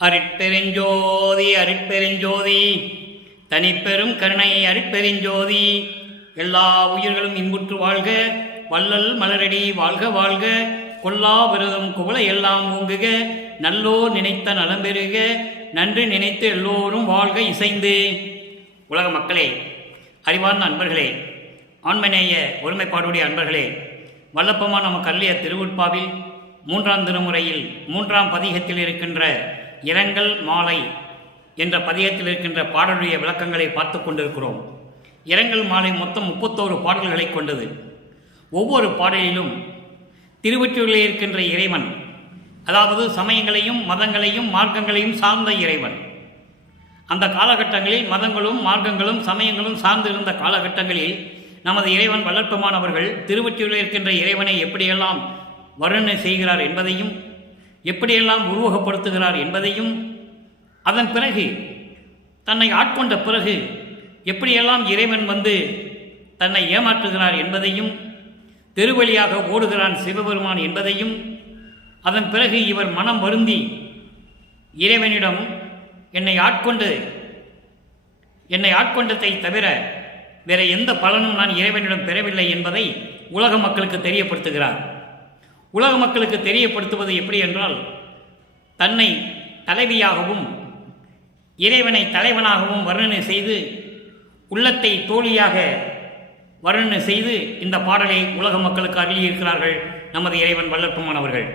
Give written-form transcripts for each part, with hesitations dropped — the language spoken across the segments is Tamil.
அருட்பெருஞ்சோதி அருட்பெருஞ்சோதி தனிப்பெரும் கருணை அருட்பெருஞ்சோதி. எல்லா உயிர்களும் இன்புற்று வாழ்க, வள்ளல் மலரடி வாழ்க வாழ்க, கொல்லா விரதம் குவளை எல்லாம் ஓங்குக, நல்லோ நினைத்த நலம் பெறுக, நன்று நினைத்து எல்லோரும் வாழ்க இசைந்து. உலக மக்களே, அறிவார்ந்த அன்பர்களே, ஆண்மநேய ஒருமைப்பாடுடைய அன்பர்களே, வல்லப்பமா நமக்கு அள்ளிய திருவுட்பாவில் 3ஆம் திருமுறையில் 3ஆம் பதிகத்தில் இருக்கின்ற இரங்கல் மாலை என்ற பதிகத்தில் இருக்கின்ற பாடலுடைய விளக்கங்களை பார்த்து கொண்டிருக்கிறோம். இரங்கல் மாலை மொத்தம் 31 பாடல்களை கொண்டது. ஒவ்வொரு பாடலிலும் திருவொற்றியூரிலே இருக்கின்ற இறைவன், அதாவது சமயங்களையும் மதங்களையும் மார்க்கங்களையும் சார்ந்த இறைவன், அந்த காலகட்டங்களில் மதங்களும் மார்க்கங்களும் சமயங்களும் சார்ந்திருந்த காலகட்டங்களில் நமது இறைவன் வளர்ப்பமானவர்கள் திருவொற்றியூரில் இருக்கின்ற இறைவனை எப்படியெல்லாம் வர்ணனை செய்கிறார் என்பதையும், எப்படியெல்லாம் உருவகப்படுத்துகிறார் என்பதையும், அதன் பிறகு தன்னை ஆட்கொண்ட பிறகு எப்படியெல்லாம் இறைவன் வந்து தன்னை ஏமாற்றுகிறார் என்பதையும், தெருவழியாக ஓடுகிறான் சிவபெருமான் என்பதையும், அதன் பிறகு இவர் மனம் வருந்தி இறைவனிடம் என்னை ஆட்கொண்டதை தவிர வேற எந்த பலனும் நான் இறைவனிடம் பெறவில்லை என்பதை உலக மக்களுக்கு தெரியப்படுத்துகிறார். உலக மக்களுக்கு தெரியப்படுத்துவது எப்படி என்றால், தன்னை தலைவியாகவும் இறைவனை தலைவனாகவும் வர்ணனை செய்து, உள்ளத்தை தோழியாக வர்ணனை செய்து இந்த பாடலை உலக மக்களுக்கு அருளியிருக்கிறார்கள் நமது இறைவன் வல்லற்பமானவர்கள்.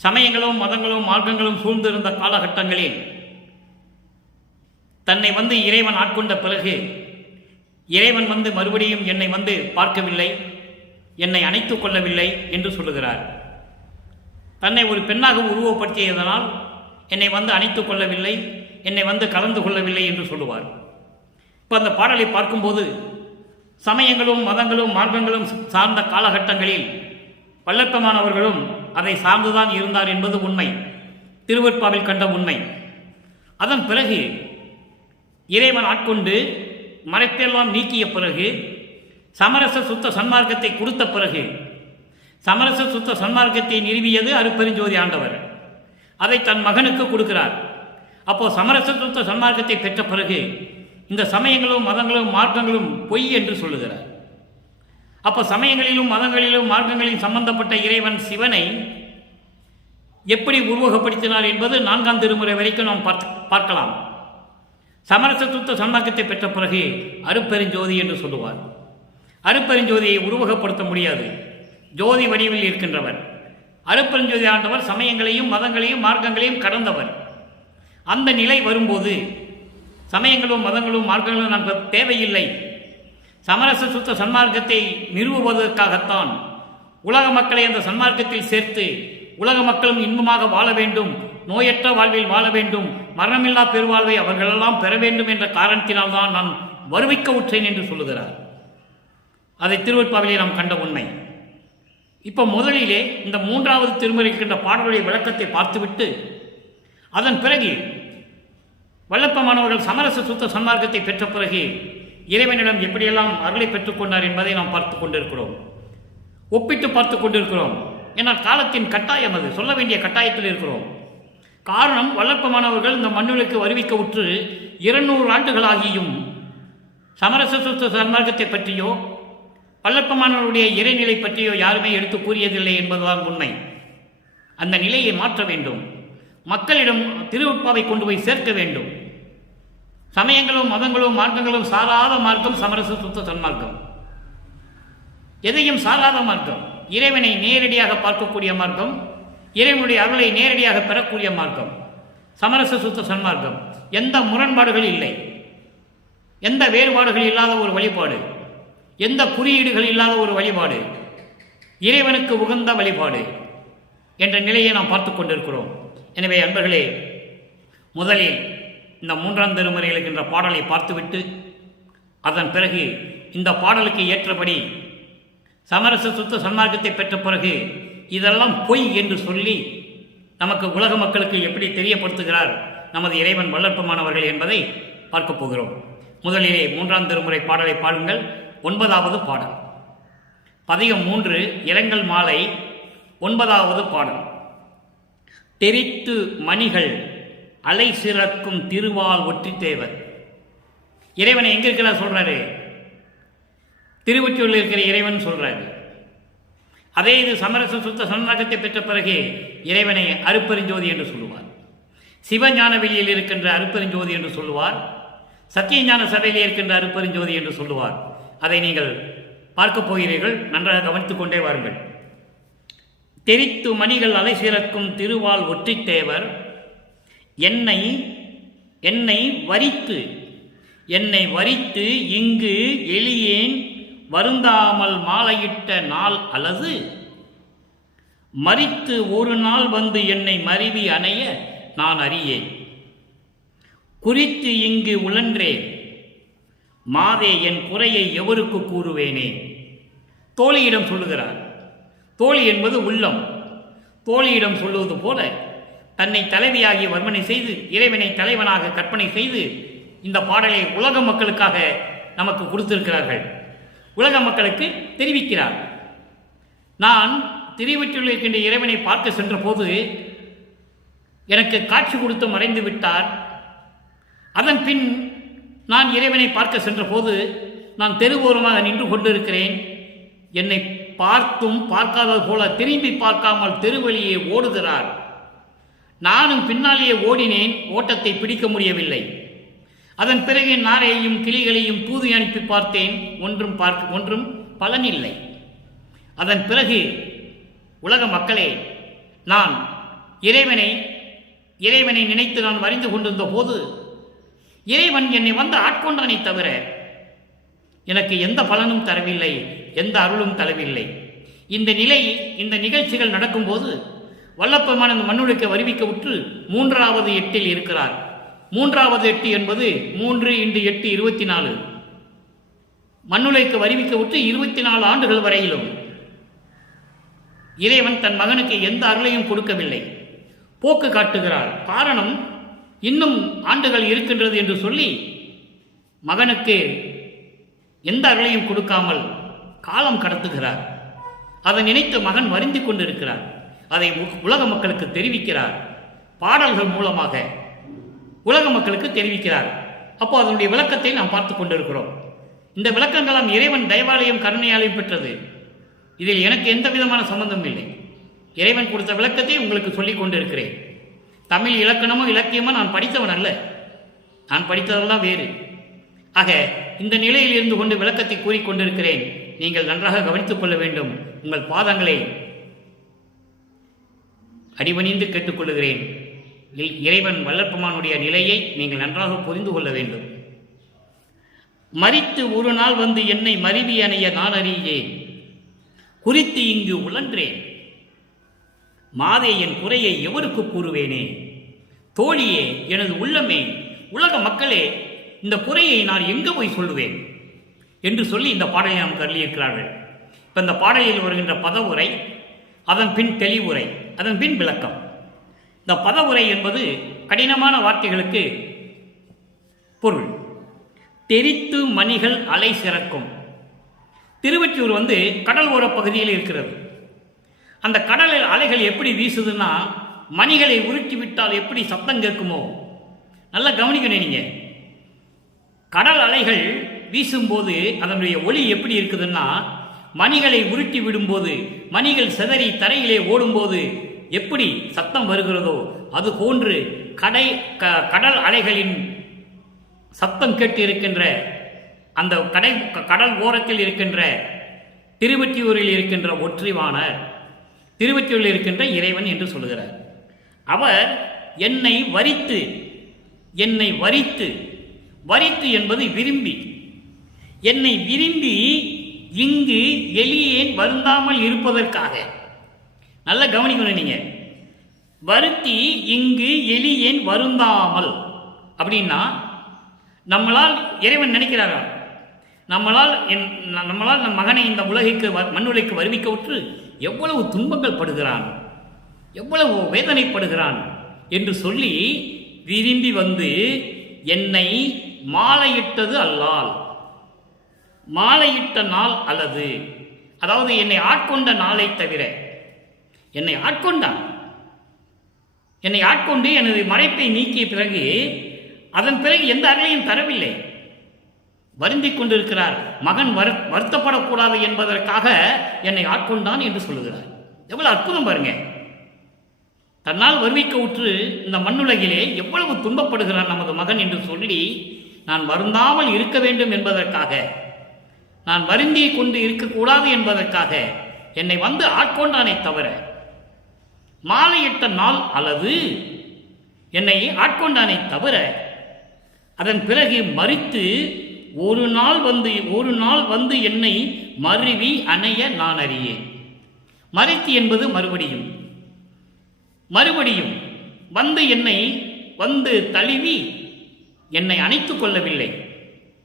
சமயங்களும் மதங்களும் மார்க்கங்களும் சூழ்ந்திருந்த காலகட்டங்களில் தன்னை இறைவன் ஆட்கொண்ட பிறகு இறைவன் மறுபடியும் என்னை பார்க்கவில்லை, என்னை அணைத்துக் கொள்ளவில்லை என்று சொல்லுகிறார். தன்னை ஒரு பெண்ணாக உருவப்படுத்தியதனால் என்னை அணைத்துக் கொள்ளவில்லை, என்னை கலந்து கொள்ளவில்லை என்று சொல்லுவார். இப்போ அந்த பாடலை பார்க்கும்போது சமயங்களும் மதங்களும் மார்க்கங்களும் சார்ந்த காலகட்டங்களில் வல்லற்பமானவர்களும் அதை சார்ந்துதான் இருந்தார் என்பது உண்மை, திருவொற்பாவில் கண்ட உண்மை. அதன் பிறகு இறைவன் ஆட்கொண்டு மறைப்பெல்லாம் நீக்கிய பிறகு, சமரச சுத்த சன்மார்க்கத்தை கொடுத்த பிறகு, சமரச சுத்த சன்மார்க்கத்தை நிறுவியது அருட்பெருஞ்சோதி ஆண்டவர். அதை தன் மகனுக்கு கொடுக்கிறார். அப்போ சமரச சுத்த சன்மார்க்கத்தை பெற்ற பிறகு இந்த சமயங்களும் மதங்களும் மார்க்கங்களும் பொய் என்று சொல்லுகிறார். அப்போ சமயங்களிலும் மதங்களிலும் மார்க்கங்களிலும் சம்பந்தப்பட்ட இறைவன் சிவனை எப்படி உருவகப்படுத்தினார் என்பது 4ஆம் திருமுறை வரைக்கும் நாம் பார்க்கலாம். சமரச சுத்த சன்மார்க்கத்தை பெற்ற பிறகு அருட்பெருஞ்சோதி என்று சொல்லுவார். அருட்பெருஞ்சோதியை உருவகப்படுத்த முடியாது, ஜோதி வடிவில் இருக்கின்றவர். அருட்பெருஞ்சோதி ஆண்டவர் சமயங்களையும் மதங்களையும் மார்க்கங்களையும் கடந்தவர். அந்த நிலை வரும்போது சமயங்களும் மதங்களும் மார்க்கங்களும் நமக்கு தேவையில்லை, சமரச சுத்த சன்மார்க்கத்தை நிறுவுவதற்காகத்தான் உலக மக்களை அந்த சன்மார்க்கத்தில் சேர்த்து உலக மக்களும் இன்பமாக வாழ வேண்டும், நோயற்ற வாழ்வில் வாழ வேண்டும், மரணமில்லா பெருவாழ்வை அவர்களெல்லாம் பெற வேண்டும் என்ற காரணத்தினால்தான் நான் வருவிக்க உற்றேன் என்று சொல்லுகிறார். அதை திருவொற்பாவிலே நாம் கண்ட உண்மை. இப்போ முதலிலே இந்த 3ஆவது திருமுறை இருக்கின்ற பாடலுடைய விளக்கத்தை பார்த்துவிட்டு அதன் பிறகு வல்லப்பமானவர்கள் சமரச சுத்த சன்மார்க்கத்தை பெற்ற பிறகு இறைவனிடம் எப்படியெல்லாம் அருளை பெற்றுக்கொண்டார் என்பதை நாம் பார்த்து கொண்டிருக்கிறோம், ஒப்பிட்டு பார்த்து கொண்டிருக்கிறோம். ஏன்னால் காலத்தின் கட்டாயம், அது சொல்ல வேண்டிய கட்டாயத்தில் இருக்கிறோம். காரணம், வல்லப்பமானவர்கள் இந்த மண்ணுக்கு வருவிக்க உற்று 200 ஆண்டுகளாகியும் சமரச சுத்த சன்மார்க்கத்தை பற்றியோ வல்லப்பமானவருடைய இறைநிலை பற்றியோ யாருமே எடுத்து கூறியதில்லை என்பதுதான் உண்மை. அந்த நிலையை மாற்ற வேண்டும், மக்களிடம் திருவொற்பாவை கொண்டு போய் சேர்க்க வேண்டும். சமயங்களும் மதங்களும் மார்க்கங்களும் சாராத மார்க்கம் சமரச சுத்த சன்மார்க்கம். எதையும் சாராத மார்க்கம், இறைவனை நேரடியாக பார்க்கக்கூடிய மார்க்கம், இறைவனுடைய அருளை நேரடியாக பெறக்கூடிய மார்க்கம் சமரச சுத்த சன்மார்க்கம். எந்த முரண்பாடுகள் இல்லை, எந்த வேறுபாடுகள் இல்லாத ஒரு வழிபாடு, எந்த குறியீடுகள் இல்லாத ஒரு வழிபாடு, இறைவனுக்கு உகந்த வழிபாடு என்ற நிலையை நாம் பார்த்து கொண்டிருக்கிறோம். எனவே அன்பர்களே, முதலில் இந்த 3ஆம் திருமுறையில் இருக்கின்ற பாடலை பார்த்துவிட்டு அதன் பிறகு இந்த பாடலுக்கு ஏற்றபடி சமரச சுத்த சன்மார்க்கத்தை பெற்ற பிறகு இதெல்லாம் பொய் என்று சொல்லி நமக்கு உலக மக்களுக்கு எப்படி தெரியப்படுத்துகிறார் நமது இறைவன் வல்லற்பமானவர்கள் என்பதை பார்க்கப் போகிறோம். முதலிலே 3ஆம் திருமுறை பாடலை பாருங்கள். 9ஆவது பாடல், பதிகம் 3, இரங்கல் மாலை, 9ஆவது பாடல். தெரித்து மணிகள் அலை சிறக்கும் திருவால் ஒற்றி தேவர். இறைவனை எங்க இருக்கிறார் சொல்றாரு? திருவொற்றியூரில் இருக்கிற இறைவன் சொல்றாரு. அதே இது சமரச சுத்த சன்னாகத்தை பெற்ற பிறகு இறைவனை அருப்பெருஞ்சோதி என்று சொல்லுவார். சிவஞான வெளியில் இருக்கின்ற அருப்பெருஞ்சோதி என்று சொல்லுவார். சத்தியஞான சபையில் இருக்கின்ற அருப்பெருஞ்சோதி என்று சொல்லுவார். அதை நீங்கள் பார்க்கப் போகிறீர்கள். நன்றாக கவனித்துக் கொண்டே வாருங்கள். தெரித்து மணிகள் அலை சிறக்கும் திருவால் ஒற்றித்தேவர் என்னை வரித்து இங்கு எளியேன் வருந்தாமல் மாலையிட்ட நாள் அல்லது மரித்து ஒரு நாள் வந்து என்னை மருவி அணைய நான் அறியேன். குறித்து இங்கு உழன்றேன் மாதே என் குறையை எவருக்கு கூறுவேனே. தோழியிடம் சொல்லுகிறார். தோழி என்பது உள்ளம். தோழியிடம் சொல்லுவது போல தன்னை தலைவியாகிய வர்மனை செய்து இறைவனை தலைவனாக கற்பனை செய்து இந்த பாடலை உலக மக்களுக்காக நமக்கு கொடுத்திருக்கிறார்கள். உலக மக்களுக்கு தெரிவிக்கிறார். நான் திருவொற்றியூரில் இருக்கின்ற இறைவனை பார்க்க சென்ற போது எனக்கு காட்சி கொடுத்து மறைந்து விட்டார். அதன் பின் நான் இறைவனை பார்க்க சென்ற போது நான் தெருவோரமாக நின்று கொண்டிருக்கிறேன். என்னை பார்த்தும் பார்க்காதது போல திரும்பி பார்க்காமல் தெருவழியே ஓடுகிறார். நானும் பின்னாலேயே ஓடினேன். ஓட்டத்தை பிடிக்க முடியவில்லை. அதன் பிறகு நாரையையும் கிளிகளையும் தூது அனுப்பி பார்த்தேன். ஒன்றும் பலனில்லை. அதன் பிறகு உலக மக்களே, நான் இறைவனை நினைத்து நான் வரிந்து கொண்டிருந்த போது இறைவன் என்னை வந்து ஆட்கொண்டானே தவிர எனக்கு எந்த பலனும் தரவில்லை, எந்த அருளும் தரவில்லை. இந்த நிகழ்ச்சிகள் நடக்கும்போது வல்லப்பெருமான் இந்த மண்ணுலகை வருவிக்க உற்று 3வது எட்டில் இருக்கிறார். 3வது எட்டு என்பது 3 × 8 24. மண்ணுலகைக்கு வருவிக்க உற்று 24 ஆண்டுகள் வரையிலும் இறைவன் தன் மகனுக்கு எந்த அருளையும் கொடுக்கவில்லை. போக்கு காட்டுகிறார். காரணம், இன்னும் ஆண்டுகள் இருக்கின்றது என்று சொல்லி மகனுக்கு எந்த அருளையும் கொடுக்காமல் காலம் கடத்துகிறார். அதை நினைத்து மகன் வருந்தி கொண்டிருக்கிறார். அதை உலக மக்களுக்கு தெரிவிக்கிறார். பாடல்கள் மூலமாக உலக மக்களுக்கு தெரிவிக்கிறார். அப்போ அதனுடைய விளக்கத்தை நாம் பார்த்து கொண்டிருக்கிறோம். இந்த விளக்கங்களாம் இறைவன் தயவாலயம் கருணையாலையும் பெற்றது. இதில் எனக்கு எந்த விதமான சம்பந்தம் இல்லை. இறைவன் கொடுத்த விளக்கத்தை உங்களுக்கு சொல்லிக் கொண்டிருக்கிறேன். தமிழ் இலக்கணமோ இலக்கியமோ நான் படித்தவன் அல்ல. நான் படித்ததெல்லாம் வேறு. ஆக இந்த நிலையில் இருந்து கொண்டு விளக்கத்தை கூறிக்கொண்டிருக்கிறேன். நீங்கள் நன்றாக கவனித்துக் கொள்ள வேண்டும். உங்கள் பாதங்களை அடிபணிந்து கேட்டுக்கொள்கிறேன். இறைவன் வல்லற்பெருமானுடைய நிலையை நீங்கள் நன்றாக புரிந்து கொள்ள வேண்டும். மரித்து ஒரு நாள் வந்து என்னை மருவி அணைய நான் அறியேன். குறித்து இங்கு உழன்றேன் மாதே என் குறையை எவருக்கு கூறுவேனே. தோழியே, எனது உள்ளமே, உலக மக்களே, இந்த குறையை நான் எங்கே போய் சொல்லுவேன் என்று சொல்லி இந்த பாடலை நமக்கு அருளியிருக்கிறார்கள். இப்போ இந்த பாடலில் வருகின்ற பதவுரை, அதன் பின் தெளிவுரை, அதன் பின் விளக்கம். இந்த பதவுரை என்பது கடினமான வார்த்தைகளுக்கு பொருள். தெரித்து மணிகள் அலை சிறக்கும். திருவொற்றியூர் கடல் ஓர பகுதியில் இருக்கிறது. அந்த கடலில் அலைகள் எப்படி வீசுதுன்னா, மணிகளை உருட்டி விட்டால் எப்படி சத்தம் கேட்குமோ, நல்லா கவனிக்கணும் நீங்க. கடல் அலைகள் வீசும்போது அதனுடைய ஒளி எப்படி இருக்குதுன்னா, மணிகளை உருட்டி விடும்போது, மணிகள் சிதறி தரையிலே ஓடும்போது எப்படி சத்தம் வருகிறதோ அது போன்று கடல் அலைகளின் சத்தம் கேட்டு இருக்கின்ற அந்த கடல் ஓரத்தில் இருக்கின்ற திருவொற்றியூரில் இருக்கின்ற ஒற்றிவாணர், திருவொற்றியூரில் இருக்கின்ற இறைவன் என்று சொல்லுகிறார். அவர் என்னை வரித்து என்பது விரும்பி, என்னை விரும்பி இங்கு எளியேன் வருந்தாமல் இருப்பதற்காக. நல்ல கவனிக்கணும் நீங்க. வருத்தி இங்கு எளியேன் வருந்தாமல் அப்படின்னா, நம்மளால் இறைவன் நினைக்கிறாரா, நம்மளால் நம் மகனை இந்த உலகிற்கு மண்ணுலகிற்கு வருவிக்க உற்று எவ்வளவு துன்பங்கள் படுகிறான், எவ்வளவு வேதனைப்படுகிறான் என்று சொல்லி விரும்பி வந்து என்னை மாலையிட்டது அல்லால், மாலையிட்ட நாள் அல்லது, அதாவது என்னை ஆட்கொண்ட நாளை தவிர, என்னை ஆட்கொண்டான். என்னை ஆட்கொண்டு எனது மறைப்பை நீக்கிய பிறகு அதன் பிறகு எந்த அருளையும் தரவில்லை. வருந்திக் கொண்டிருக்கிறார். மகன் வருத்தப்படக்கூடாது என்பதற்காக என்னை ஆட்கொண்டான் என்று சொல்லுகிறார். எவ்வளவு அற்புதம் பாருங்க. தன்னால் வருவிக்க உற்று இந்த மண்ணுலகிலே எவ்வளவு துன்பப்படுகிறான் நமது மகன் என்று சொல்லி நான் வருந்தாமல் இருக்க வேண்டும் என்பதற்காக, நான் வருந்தி கொண்டு இருக்கக்கூடாது என்பதற்காக என்னை வந்து ஆட்கொண்டானே தவிர, மாலையிட்ட நாள் அளவு என்னை ஆட்கொண்டானே தவிர, அதன் பிறகு மறித்து ஒரு நாள் வந்து என்னை மருவி அணைய நான் அறியேன். மறித்து என்பது மறுபடியும் வந்து என்னை வந்து தழுவி என்னை அணைத்துக் கொள்ளவில்லை.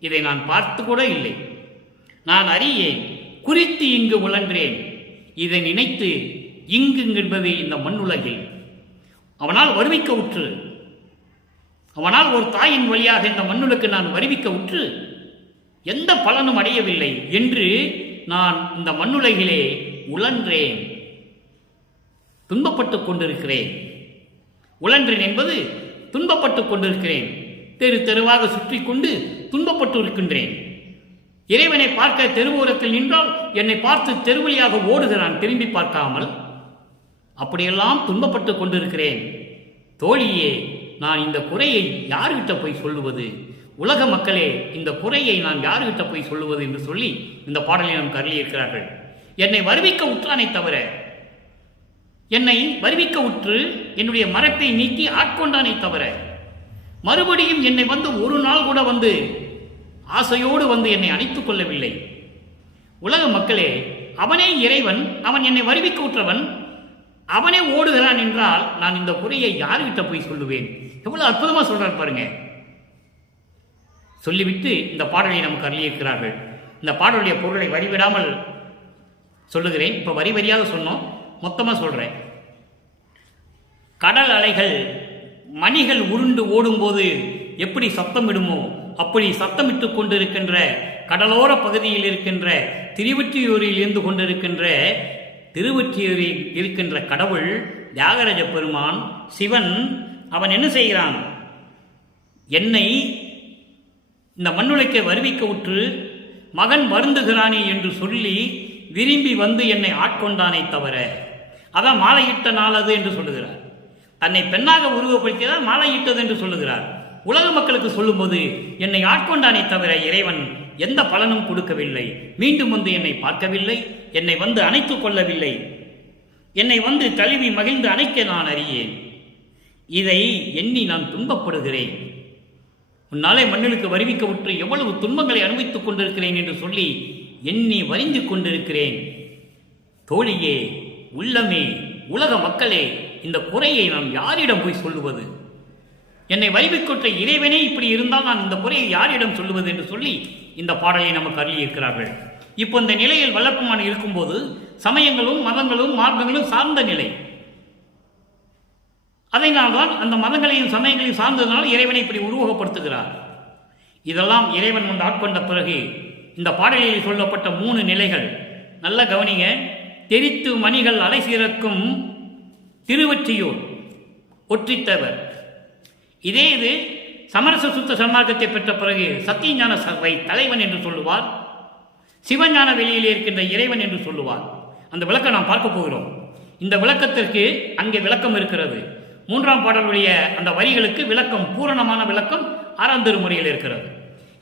இதை நான் பார்த்து கூட இல்லை. நான் அறியேன், குறித்து இங்கு உழன்றேன். இதை நினைத்து இங்கு என்பது இந்த மண்ணுலகில் அவனால் வருவிக்க உற்று, அவனால் ஒரு தாயின் வழியாக இந்த மண்ணுலக்கு நான் வருவிக்க உற்று எந்த பலனும் அடையவில்லை என்று நான் இந்த மண்ணுலகிலே உழன்றேன், துன்பப்பட்டுக் கொண்டிருக்கிறேன். உழன்றேன் என்பது துன்பப்பட்டுக் கொண்டிருக்கிறேன். தெரு தெருவாக சுற்றி கொண்டு துன்பப்பட்டு இருக்கின்றேன். இறைவனை பார்க்க தெருவோரத்தில் நின்றால் என்னை பார்த்து தெருவழியாக ஓடுகிறான், திரும்பி பார்க்காமல். அப்படியெல்லாம் துன்பப்பட்டு கொண்டிருக்கிறேன். தோழியே, நான் இந்த குறையை யார்கிட்ட போய் சொல்லுவது? உலக மக்களே, இந்த குறையை நான் யார்கிட்ட போய் சொல்லுவது என்று சொல்லி இந்த பாடலை நாம் கருளியிருக்கிறார்கள். என்னை வருவிக்க உற்றானை தவிர, என்னை வருவிக்க உற்று என்னுடைய மரத்தை நீக்கி ஆட்கொண்டானை தவிர, மறுபடியும் என்னை வந்து ஒரு நாள் கூட வந்து ஆசையோடு வந்து என்னை அணைத்துக் கொள்ளவில்லை. உலக மக்களே, அவனே இறைவன், அவன் என்னை வருவிக்க உற்றவன், அவனே ஓடுகிறான் என்றால் நான் இந்த குறையை யார்கிட்ட போய் சொல்லுவேன்? எவ்வளவு அற்புதமா சொல்றார் பாருங்க. சொல்லிவிட்டு இந்த பாடலை நமக்கு அருளியிருக்கிறார்கள். இந்த பாடலுடைய பொருளை வரிவிடாமல் சொல்லுகிறேன். இப்போ வரி வரியாக சொன்னோம், மொத்தமாக சொல்கிறேன். கடல் அலைகள் மணிகள் உருண்டு ஓடும்போது எப்படி சத்தமிடுமோ அப்படி சத்தமிட்டு கொண்டிருக்கின்ற கடலோர பகுதியில் இருக்கின்ற திருவொற்றியூரில் இருந்து கொண்டிருக்கின்ற திருவொற்றியூரில் இருக்கின்ற கடவுள் தியாகராஜ பெருமான் சிவன், அவன் என்ன செய்கிறான்? என்னை இந்த மண்ணுலக்கை வருவிக்க உற்று மகன் வருந்துகிறானே என்று சொல்லி விரும்பி வந்து என்னை ஆட்கொண்டானே தவிர, அதான் மாலையிட்ட நாள் அது என்று சொல்லுகிறார். தன்னை பெண்ணாக உருவப்படுத்தியதால் மாலையிட்டது என்று சொல்லுகிறார். உலக மக்களுக்கு சொல்லும்போது என்னை ஆட்கொண்டானே தவிர இறைவன் எந்த பலனும் கொடுக்கவில்லை. மீண்டும் வந்து என்னை பார்க்கவில்லை, என்னை வந்து அணைத்துக் கொள்ளவில்லை, என்னை வந்து தழுவி மகிழ்ந்து அணைக்க நான் அறியேன். இதை எண்ணி நான் துன்பப்படுகிறேன். உன்னாலே மண்ணுக்கு வருவிக்க உற்று எவ்வளவு துன்பங்களை அனுபவித்துக் கொண்டிருக்கிறேன் என்று சொல்லி எண்ணி வரிந்து கொண்டிருக்கிறேன். தோழியே, உள்ளமே, உலக மக்களே, இந்த குறையை நான் யாரிடம் போய் சொல்லுவது? என்னை வருவிக்கொற்ற இறைவனே இப்படி இருந்தால் நான் இந்த குறையை யாரிடம் சொல்லுவது என்று சொல்லி இந்த பாடலை நமக்கு அருளியிருக்கிறார்கள். இப்போ இந்த நிலையில் வல்லற்பெருமான் இருக்கும்போது சமயங்களும் மதங்களும் மார்க்கங்களும் சார்ந்த நிலை. அதனால்தான் அந்த மதங்களையும் சமயங்களையும் சார்ந்ததனால் இறைவனை இப்படி உருவகப்படுத்துகிறார். இதெல்லாம் இறைவன் வந்து ஆட்கொண்ட பிறகு இந்த பாடலில் சொல்லப்பட்ட 3 நிலைகள் நல்ல கவனிங்க. தெரித்து மணிகள் அலை சிறக்கும் திருவொற்றியூர் ஒற்றித்தவர். இதே இது சமரச சுத்த சன்மார்க்கத்தை பெற்ற பிறகு சத்தியஞான சபை தலைவன் என்று சொல்லுவார், சிவஞான வெளியில் இருக்கின்ற இறைவன் என்று சொல்லுவார். அந்த விளக்கம் நாம் பார்க்க போகிறோம். இந்த விளக்கத்திற்கு அங்கே விளக்கம் இருக்கிறது. 3ஆம் பாடலுடைய அந்த வரிகளுக்கு விளக்கம், பூரணமான விளக்கம் 6ஆம் திருமுறையில் இருக்கிறது.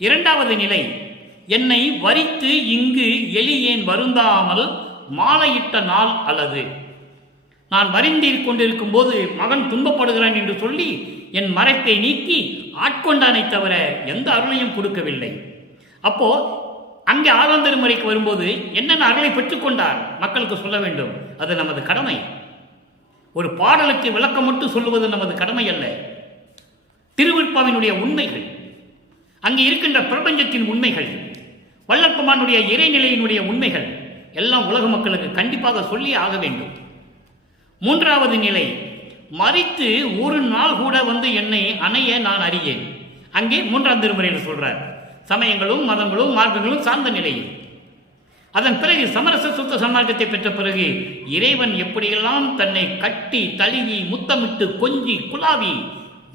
2வது நிலை, என்னை வரித்து இங்கு எளியேன் வருந்தாமல் மாலையிட்ட நாள் அல்லது, நான் வருந்திக் கொண்டிருக்கும் போது மகன் துன்பப்படுகிறான் என்று சொல்லி என் மறைப்பை நீக்கி ஆட்கொண்டானை தவிர எந்த அருளையும் கொடுக்கவில்லை. அப்போ அங்கே 6ஆம் திருமுறைக்கு வரும்போது என்னென்ன அருளை பெற்றுக்கொண்டார் மக்களுக்கு சொல்ல வேண்டும். அது நமது கடமை. ஒரு பாடலுக்கு விளக்கம் மட்டும் சொல்லுவது நமது கடமை அல்ல. திருவிற்பாவினுடைய உண்மைகள், அங்கே இருக்கின்ற பிரபஞ்சத்தின் உண்மைகள், வல்லற்பெருமானுடைய இறைநிலையினுடைய உண்மைகள் எல்லாம் உலக மக்களுக்கு கண்டிப்பாக சொல்லி ஆக வேண்டும். 3வது நிலை, மறித்து ஒரு நாள் கூட வந்து என்னை அணைய நான் அறியேன். அங்கே 3ஆம் திருமுறையில் சொல்றார். சமயங்களும் மதங்களும் மார்க்கங்களும் சார்ந்த நிலையில் அதன் பிறகு சமரச சுத்த சன்மார்க்கத்தை பெற்ற பிறகு இறைவன் எப்படியெல்லாம் தன்னை கட்டி தழுவி முத்தமிட்டு கொஞ்சி குலாவி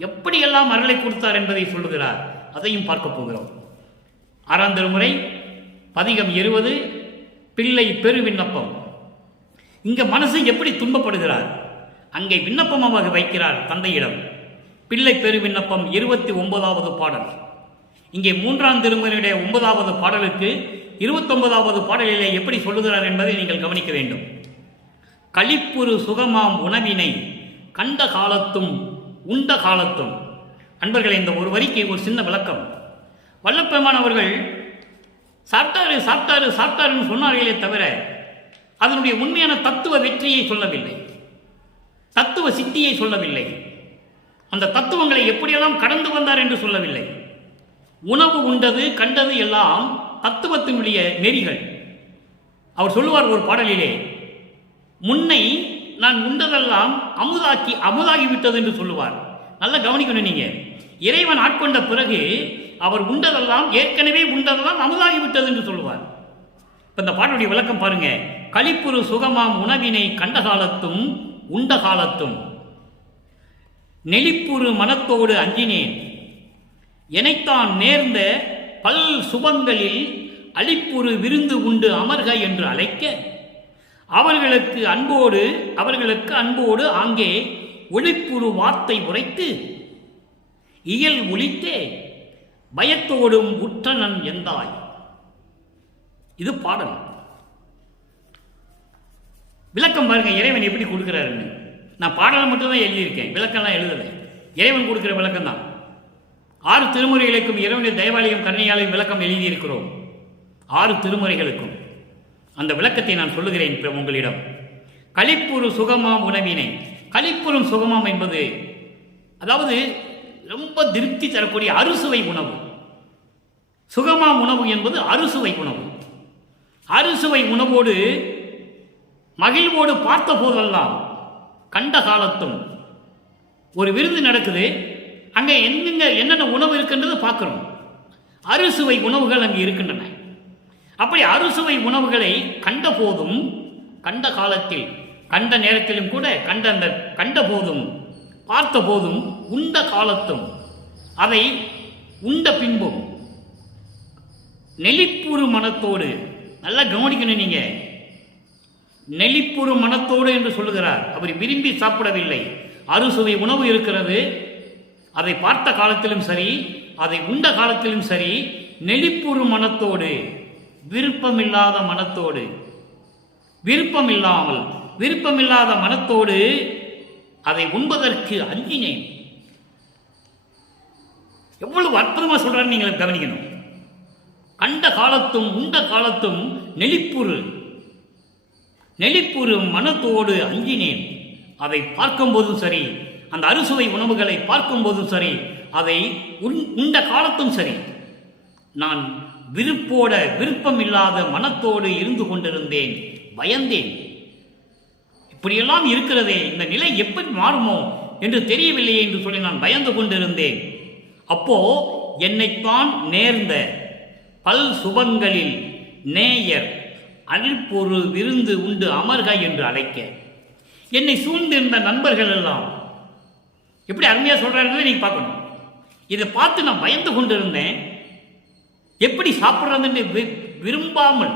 எப்படியெல்லாம் அருளை கொடுத்தார் என்பதை சொல்லுகிறார். அதையும் பார்க்க போகிறோம். 6ஆம் திருமுறை பதிகம் 20 பிள்ளை பெரு விண்ணப்பம். இங்க மனசு எப்படி துன்பப்படுகிறார், அங்கே விண்ணப்பமாக வைக்கிறார் தந்தையிடம். பிள்ளை பெரு விண்ணப்பம் 29வது பாடல். இங்கே 3ஆம் திருமுறையுடைய 9வது பாடலுக்கு 29வது பாடலிலே எப்படி சொல்லுகிறார் என்பதை நீங்கள் கவனிக்க வேண்டும். களிப்புறு சுகமாம் உணவினை கண்ட காலத்தும் உண்ட காலத்தும். அன்பர்களே, இந்த ஒரு வரிக்கு ஒரு சின்ன விளக்கம். வல்லப்பெருமான் அவர்கள் சாப்பிட்டாரு சாப்பிட்டாரு சாப்பிட்டாருன்னு சொன்னார்களே தவிர அதனுடைய உண்மையான தத்துவ வெற்றியை சொல்லவில்லை, தத்துவ சித்தியை சொல்லவில்லை, அந்த தத்துவங்களை எப்படியெல்லாம் கடந்து வந்தார் என்று சொல்லவில்லை. உணவு உண்டது கண்டது எல்லாம் தத்துவத்தினுடைய நெறிகள். அவர் சொல்லுவார் ஒரு பாடலிலே, முன்னை நான் உண்டதெல்லாம் அமுதாகிவிட்டது என்று சொல்லுவார். நல்லா கவனிக்கணும் நீங்க. இறைவன் ஆட்கொண்ட பிறகு அவர் உண்டதெல்லாம் ஏற்கனவே உண்டதெல்லாம் அமுதாகிவிட்டது என்று சொல்லுவார். இப்ப இந்த பாட்டுடைய விளக்கம் பாருங்க. களிப்புறு சுகமாம் உணவினை கண்ட காலத்தும் உண்ட காலத்தும் நெளிப்புறு மனத்தோடு அஞ்சினேன் எனைத்தான் நேர்ந்த பல் சுபங்களில் அளிப்புறு விருந்து உண்டு அமர்க என்று அழைக்க அவர்களுக்கு அன்போடு ஆங்கே ஒளிப்புறு வார்த்தை உரைத்து இயல் ஒளித்தே பயத்தோடும் உற்றனன் எந்தாய். இது பாடல். விளக்கம் பாருங்க இறைவன் எப்படி கொடுக்கிறாருன்னு. நான் பாடலை மட்டும்தான் எழுதியிருக்கேன், விளக்கம்லாம் எழுதலை. இறைவன் கொடுக்கிற விளக்கம் தான். 6 திருமுறைகளுக்கும் இறைவனுடைய தயவாலயம் கருணையாலையும் விளக்கம் எழுதியிருக்கிறோம். 6 திருமுறைகளுக்கும் அந்த விளக்கத்தை நான் சொல்லுகிறேன் உங்களிடம். களிப்புறு சுகமாம் உணவினை. களிப்புறும் சுகமாம் என்பது அதாவது ரொம்ப திருப்தி தரக்கூடிய அறுசுவை உணவு. சுகமாம் உணவு என்பது அறுசுவை உணவு. அறுசுவை உணவோடு மகிழ்வோடு பார்த்த போதெல்லாம் கண்ட காலத்தும் ஒரு விருந்து நடக்குது, அங்கே என்னென்ன உணவு இருக்கின்றது பார்க்கிறோம். அறுசுவை உணவுகள் அங்கே இருக்கின்றன. அப்படி அறுசுவை உணவுகளை கண்ட போதும் கண்ட காலத்தில் கண்ட நேரத்திலும் கூட கண்ட போதும் பார்த்த போதும் உண்ட காலத்தும் அதை உண்ட பின்பும் நெளிப்புறு மனத்தோடு. நல்லா கவனிக்கணும் நீங்க. நெளிப்புறு மனத்தோடு என்று சொல்லுகிறார். அவர் விரும்பி சாப்பிடவில்லை. அறுசுவை உணவு இருக்கிறது, அதை பார்த்த காலத்திலும் சரி அதை உண்ட காலத்திலும் சரி நெளிப்புறு மனத்தோடு, விருப்பமில்லாத மனத்தோடு, விருப்பமில்லாத மனத்தோடு அதை உண்பதற்கு அஞ்சினேன். எவ்வளவு அற்புதமா சொல்றாரு நீங்கள் கவனிக்கணும். கண்ட காலத்தும் உண்ட காலத்தும் நெளிப்புறு மனத்தோடு அஞ்சினேன். அதை பார்க்கும்போதும் சரி, அந்த அறுசுவை உணவுகளை பார்க்கும்போதும் சரி, அதை உண்ட காலத்தும் சரி, நான் விருப்பமில்லாத மனத்தோடு இருந்து கொண்டிருந்தேன், பயந்தேன். இப்படியெல்லாம் இருக்கிறதே, இந்த நிலை எப்படி மாறுமோ என்று தெரியவில்லையே என்று சொல்லி நான் பயந்து கொண்டிருந்தேன். அப்போ என்னைத்தான் நேர்ந்த பல் சுபங்களில் நேயர் அழிப்பொரு விருந்து உண்டு அமர்க என்று அழைக்க என்னை சூழ்ந்திருந்த நண்பர்கள் எல்லாம் எப்படி அருமையா சொல்றாருன்னு நீங்க பார்க்கணும். இதை பார்த்து நான் பயந்து கொண்டிருந்தேன். எப்படி சாப்பிட்றதுன்னு விரும்பாமல்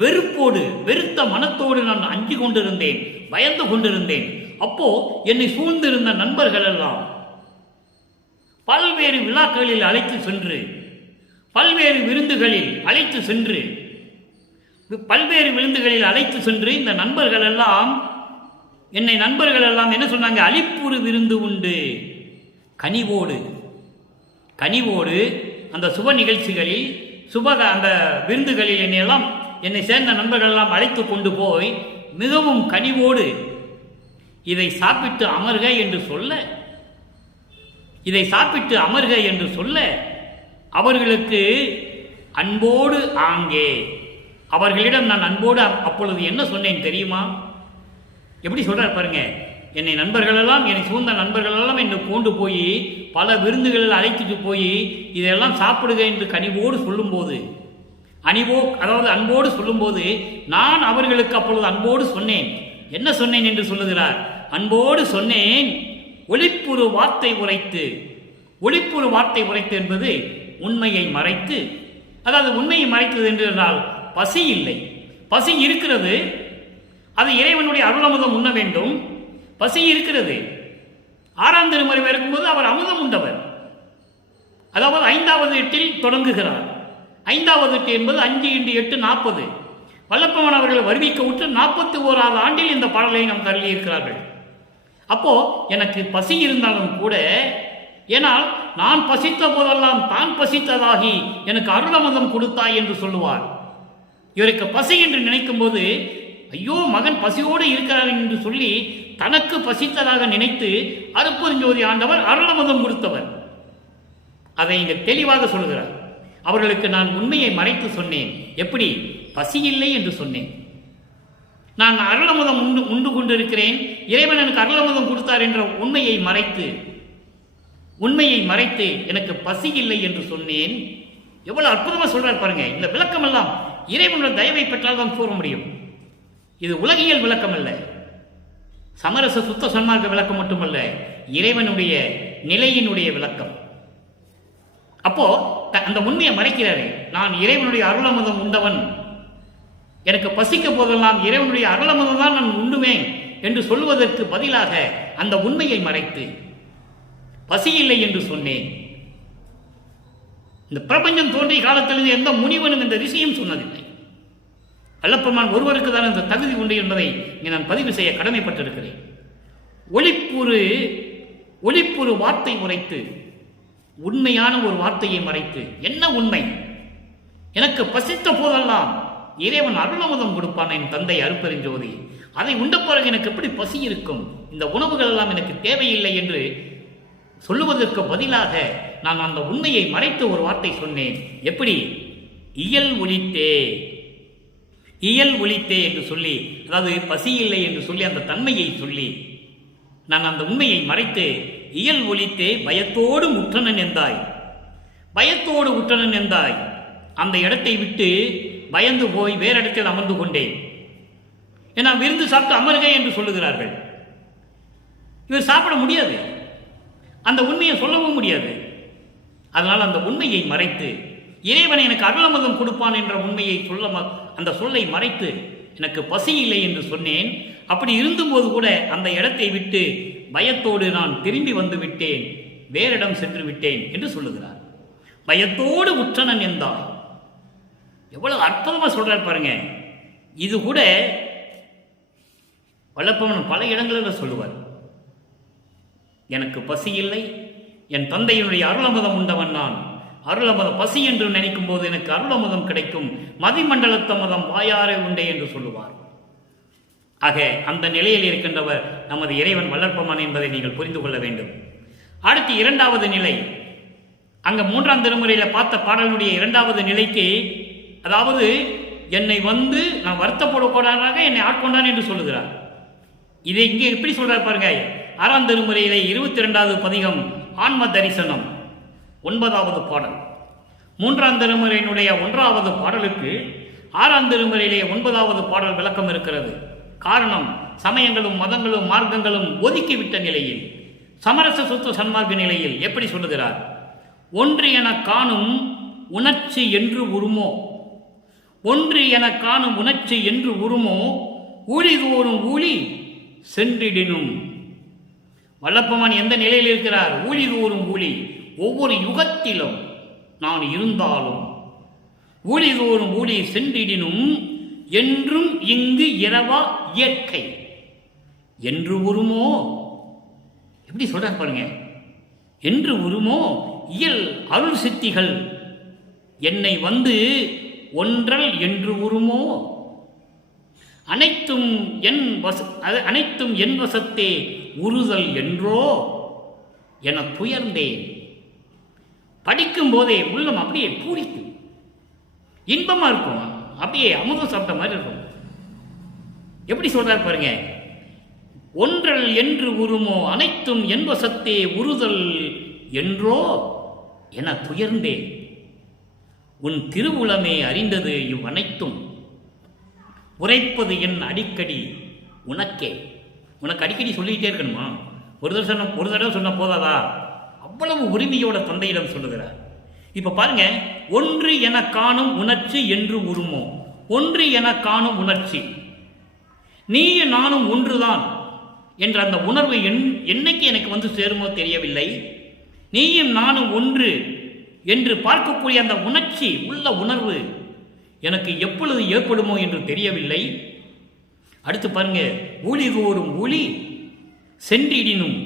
வெறுப்போடு வெறுத்த மனத்தோடு நான் அஞ்சு கொண்டிருந்தேன், பயந்து கொண்டிருந்தேன். அப்போ என்னை சூழ்ந்திருந்த நண்பர்கள் எல்லாம் பல்வேறு விழாக்களில் அழைத்து சென்று, பல்வேறு விருந்துகளில் அழைத்து சென்று இந்த நண்பர்கள் எல்லாம் என்ன சொன்னாங்க? அளிப்புறு விருந்து உண்டு, கனிவோடு அந்த சுப நிகழ்ச்சிகளில் அந்த விருந்துகளில் என்னை சேர்ந்த நண்பர்கள் எல்லாம் அழைத்து கொண்டு போய் மிகவும் கனிவோடு இதை சாப்பிட்டு அமர்க என்று சொல்ல அவர்களுக்கு அன்போடு ஆங்கே, அவர்களிடம் நான் அன்போடு அப்பொழுது என்ன சொன்னேன் தெரியுமா? எப்படி சொல்றார் பாருங்க. என்னை சூழ்ந்த நண்பர்களெல்லாம் என்னை கொண்டு போய் பல விருந்துகளில் அழைத்துட்டு போய் இதெல்லாம் சாப்பிடுக என்று கனிவோடு சொல்லும்போது அதாவது அன்போடு சொல்லும்போது நான் அவர்களுக்கு அப்பொழுது அன்போடு சொன்னேன். என்ன சொன்னேன் என்று சொல்லுகிறார்? அன்போடு சொன்னேன், ஒளிப்புறு வார்த்தை உரைத்து. ஒளிப்புறு வார்த்தை உரைத்து என்பது உண்மையை மறைத்து, அதாவது உண்மையை மறைத்தது என்றால் பசி இல்லை. பசி இருக்கிறது, அது இறைவனுடைய அருளமுதம் உண்ண வேண்டும். பசி இருக்கிறது. 6ஆம் திருமுறை இருக்கும்போது அவர் அமுதம் உண்டவர். அதாவது 5வது எட்டில் தொடங்குகிறார். 5வது எட்டு என்பது 5 × 8 40. வல்லப்பமன் அவர்கள் வருவிக்க விட்டு 41வது ஆண்டில் இந்த பாடலை நாம் தள்ளியிருக்கிறார்கள். அப்போ எனக்கு பசி இருந்தாலும் கூட, ஏனால் நான் பசித்த போதெல்லாம் தான் பசித்ததாகி எனக்கு அருளமுதம் கொடுத்தாய் என்று சொல்லுவார். இவருக்கு பசி என்று நினைக்கும் போது, ஐயோ மகன் பசியோடு இருக்கிறார் என்று சொல்லி தனக்கு பசித்ததாக நினைத்து அருட்பெருஞ்சோதி ஆண்டவர் அருளமுதம் கொடுத்தவர். அதை இங்கு தெளிவாக சொல்கிறார். அவர்களுக்கு நான் உண்மையை மறைத்து சொன்னேன். எப்படி? பசி இல்லை என்று சொன்னேன். நான் அருளமுதம் உண்டு கொண்டிருக்கிறேன், இறைவன் எனக்கு அருளமுதம் கொடுத்தார் என்ற உண்மையை மறைத்து எனக்கு பசி இல்லை என்று சொன்னேன். எவ்வளவு அற்புதமா சொல்றார் பாருங்க. இந்த விளக்கம் எல்லாம் இறைவனுடைய தயவை பெற்றால் தான் கூற முடியும். இது உலகியல் விளக்கம் அல்ல, சமரச சுத்த சன்மார்க்க விளக்கம் மட்டுமல்ல, இறைவனுடைய நிலையினுடைய விளக்கம். அப்போ அந்த உண்மையை மறைக்கிறாரு. நான் இறைவனுடைய அருளமுதம் உண்டவன், எனக்கு பசிக்க போதெல்லாம் இறைவனுடைய அருளமுதம் தான் நான் உண்டுவேன் என்று சொல்வதற்கு பதிலாக அந்த உண்மையை மறைத்து பசி இல்லை என்று சொன்னேன். இந்த பிரபஞ்சம் தோன்றிய காலத்திலிருந்து எந்த முனிவனும் இந்த விஷயம் சொன்னதில்லை. வல்லப்பெருமான் ஒருவருக்கு தான் இந்த தகுதி உண்டு என்பதை இங்கே நான் பதிவு செய்ய கடமைப்பட்டிருக்கிறேன். ஒளிப்புறு வார்த்தை உரைத்து, உண்மையான ஒரு வார்த்தையை மறைத்து. என்ன உண்மை? எனக்கு பசித்த போதெல்லாம் இறைவன் அருளமுதம் கொடுப்பான் என் தந்தை அருட்பெருஞ்சோதி. அதை உண்ட பிறகு எனக்கு எப்படி பசி இருக்கும்? இந்த உணவுகள் எல்லாம் எனக்கு தேவையில்லை என்று சொல்லுவதற்கு பதிலாக நான் அந்த உண்மையை மறைத்து ஒரு வார்த்தை சொன்னேன். எப்படி? இயல் ஒளித்தே என்று சொல்லி, அதாவது பசி இல்லை என்று சொல்லி அந்த தன்மையை சொல்லி நான் அந்த உண்மையை மறைத்து இயல் ஒளித்தே பயத்தோடு உற்றனன் எந்தாய். அந்த இடத்தை விட்டு பயந்து போய் வேற இடத்தில் அமர்ந்து கொண்டேன். ஏன்னா விருந்து சாப்பிட்டு அமருக என்று சொல்லுகிறார்கள். இவர் சாப்பிட முடியாது, அந்த உண்மையை சொல்லவும் முடியாது. அதனால் அந்த உண்மையை மறைத்து, இறைவன் எனக்கு அருளமுதம் கொடுப்பான் என்ற உண்மையை அந்த சொல்லை மறைத்து எனக்கு பசி இல்லை என்று சொன்னேன். அப்படி இருந்தபோது கூட அந்த இடத்தை விட்டு பயத்தோடு நான் திரும்பி வந்து விட்டேன், வேறிடம் சென்று விட்டேன் என்று சொல்லுகிறார். பயத்தோடு உற்றனன் என்றாய். எவ்வளவு அற்புதமா சொல்றார் பாருங்க. இது கூட வல்லப்பெருமான் பல இடங்களில் சொல்லுவார். எனக்கு பசி இல்லை, என் தந்தையினுடைய அருளமுதம் உண்டவன் நான். அருளமுதம் பசி என்று நினைக்கும் போது எனக்கு அருளமுதம் கிடைக்கும், மதிமண்டலத்த மதம் வாயாரே உண்டே என்று சொல்லுவார். ஆக அந்த நிலையில் இருக்கின்றவர் நமது இறைவன் வல்லப்பெருமான் என்பதை நீங்கள் புரிந்து கொள்ள வேண்டும். அடுத்து 2வது நிலை, அங்க 3ஆம் திருமுறையில் பார்த்த பாடலுடைய 2வது நிலைக்கு, அதாவது என்னை நான் வருத்தப்படக்கூடாதாக என்னை ஆட்கொண்டான் என்று சொல்லுகிறார். இதை இங்கே எப்படி சொல்றார் பாருங்க. 6ஆம் திருமுறையிலே 22வது பதிகம் ஆன்ம தரிசனம் 9வது பாடல். 3ஆம் திருமுறையினுடைய 1வது பாடலுக்கு 6ஆம் திருமுறையிலே 9வது பாடல் விளக்கம் இருக்கிறது. காரணம், சமயங்களும் மதங்களும் மார்க்கங்களும் ஒதுக்கிவிட்ட நிலையில், சமரச சுத்த சன்மார்க்க நிலையில் எப்படி சொல்லுகிறார்? ஒன்று என காணும் உணர்ச்சி என்று உருமோ, ஒன்று என காணும் உணர்ச்சி என்று உருமோ, ஊழிதோறும் ஊழி சென்றிடினும். வல்லப்பெருமான் எந்த நிலையில் இருக்கிறார்? ஊழிதோறும் ஊழி. ஒவ்வொரு யுகத்திலும் நான் இருந்தாலும் ஊழிதோறும் ஊழி சென்றிடினும் என்றும் இங்கு இரவா இயற்கை என்று உருமோ. எப்படி சொல்றார் பாருங்க. என்று உருமோ இயல் அருள் சித்திகள் என்னை ஒன்றல் என்று உருமோ. அனைத்தும் என் வசத்தே உறுதல் என்றோ என துயர்ந்தேன். படிக்கும் போதே உள்ளம் அப்படியே பூரிக்கும், இன்பமா இருக்கும், அப்படியே அமுதம் சாப்பிட்ட மாதிரி இருக்கும். எப்படி சொல்றார் பாருங்க. ஒன்றல் என்று உருமோ அனைத்தும் என் வசத்தே உறுதல் என்றோ என துயர்ந்தேன். உன் திருவுளமே அறிந்தது இவ்வனைத்தும் உரைப்பது என் அடிக்கடி உனக்கே. உனக்கு அடிக்கடி சொல்லிக்கிட்டே இருக்கணுமா? ஒரு தடவை சொன்ன போதாதா? அவ்வளவு உரிமையோட தொண்டையிடம் சொல்லுகிறார். இப்ப பாருங்க, ஒன்று என காணும் உணர்ச்சி என்று உருமோ. ஒன்று என காணும் உணர்ச்சி, நீயும் நானும் ஒன்றுதான் என்ற அந்த உணர்வு என்னைக்கு எனக்கு வந்து சேருமோ தெரியவில்லை. நீயும் நானும் ஒன்று என்று பார்க்கக்கூடிய அந்த உணர்ச்சி உள்ள உணர்வு எனக்கு எப்பொழுது ஏற்படுமோ என்று தெரியவில்லை. அடுத்து பாருங்க, ஊழிதோறும் ஊழி சென்றிடினும்,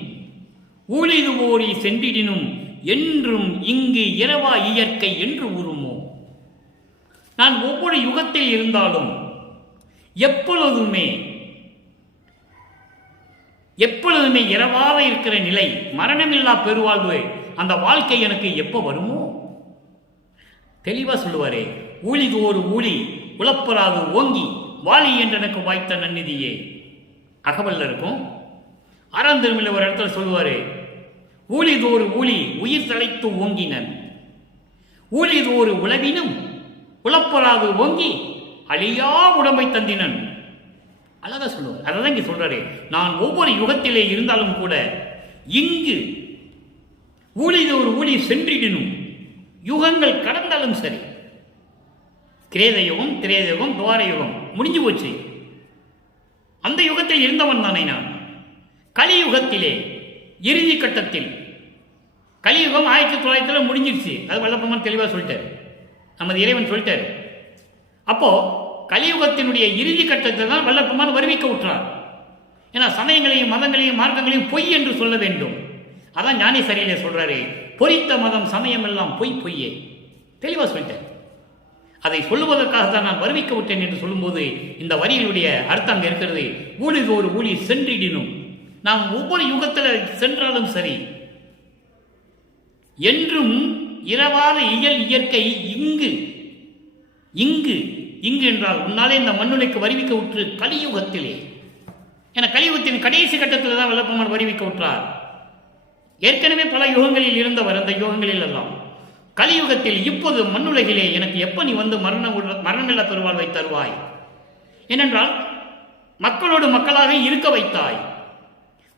ஊழிதுவோரி சென்றிடினும் என்றும் இங்கு இரவா இயற்கை என்று உருமோ. நான் ஒவ்வொரு யுகத்தில் இருந்தாலும் எப்பொழுதுமே இரவாக இருக்கிற நிலை, மரணமில்லா பெருவாழ்வு, அந்த வாழ்க்கை எனக்கு எப்போ வருமோ? தெளிவா சொல்லுவாரே, ஊழிதோறு ஊழி உழப்பராது ஓங்கி வாலி என்று எனக்கு வாய்த்த நன்னிதியே. அகவல்ல இருக்கும். ஆறாம் திருமலையில் ஒரு இடத்துல சொல்லுவாரு, ஊழிதோறு ஊழி உயிர் தலைத்து ஓங்கினன், ஊழிதோறு உழவினும் உழப்பராது ஓங்கி அழியா உடம்பை தந்தினன். அழகா சொல்லுவார். அதான் இங்க சொல்றாரு, நான் ஒவ்வொரு யுகத்திலே இருந்தாலும் கூட இங்கு ஊழிதோறு ஊழி சென்றிடனும், யுகங்கள் கடந்தாலும் சரி, கிரேத யுகம், திரேத யுகம், துவார யுகம் முடிஞ்சு போச்சு. அந்த யுகத்தில் இருந்தவன் தானே நான். கலியுகத்திலே இறுதி கட்டத்தில், கலியுகம் 1900 முடிஞ்சிருச்சு. அது வல்லபெருமான் தெளிவாக சொல்லிட்டாரு, நமது இறைவன் சொல்லிட்டாரு. அப்போ கலியுகத்தினுடைய இறுதி கட்டத்தில் தான் வல்லபெருமான் வருவிக்க விட்டுறார். ஏன்னா சமயங்களையும் மதங்களையும் மார்க்கங்களையும் பொய் என்று சொல்ல வேண்டும். அதான் ஞானி சரியிலே சொல்றாரு, பொறித்த மதம் சமயம் எல்லாம் பொய் பொய்யே. தெளிவாக சொல்லிட்டார். அதை சொல்லுவதற்காக தான் நான் வருவிக்க விட்டேன் என்று சொல்லும்போது இந்த வரியினுடைய அர்த்தம் அங்கே இருக்கிறது. ஊழிதோறு ஊழி சென்றிடினும், நாம் ஒவ்வொரு யுகத்தில் சென்றாலும் சரி, என்றும் இரவாத இயற்கை இங்கு இங்கு இங்கு என்றால் உன்னாலே இந்த மண்ணுலைக்கு வருவிக்க விட்டு கலியுகத்திலே. என கலியுகத்தின் கடைசி கட்டத்தில் தான் வல்லபெருமான் வருவிக்க விட்டார். ஏற்கனவே பல யுகங்களில் இருந்தவர். அந்த யுகங்களில் எல்லாம் கலியுகத்தில் இப்போது மண்ணுலகிலே எனக்கு எப்ப நீ வந்து மரணமில்லா பெருவாழ்வை தருவாய்? ஏனென்றால் மக்களோடு மக்களாக இருக்க வைத்தாய்,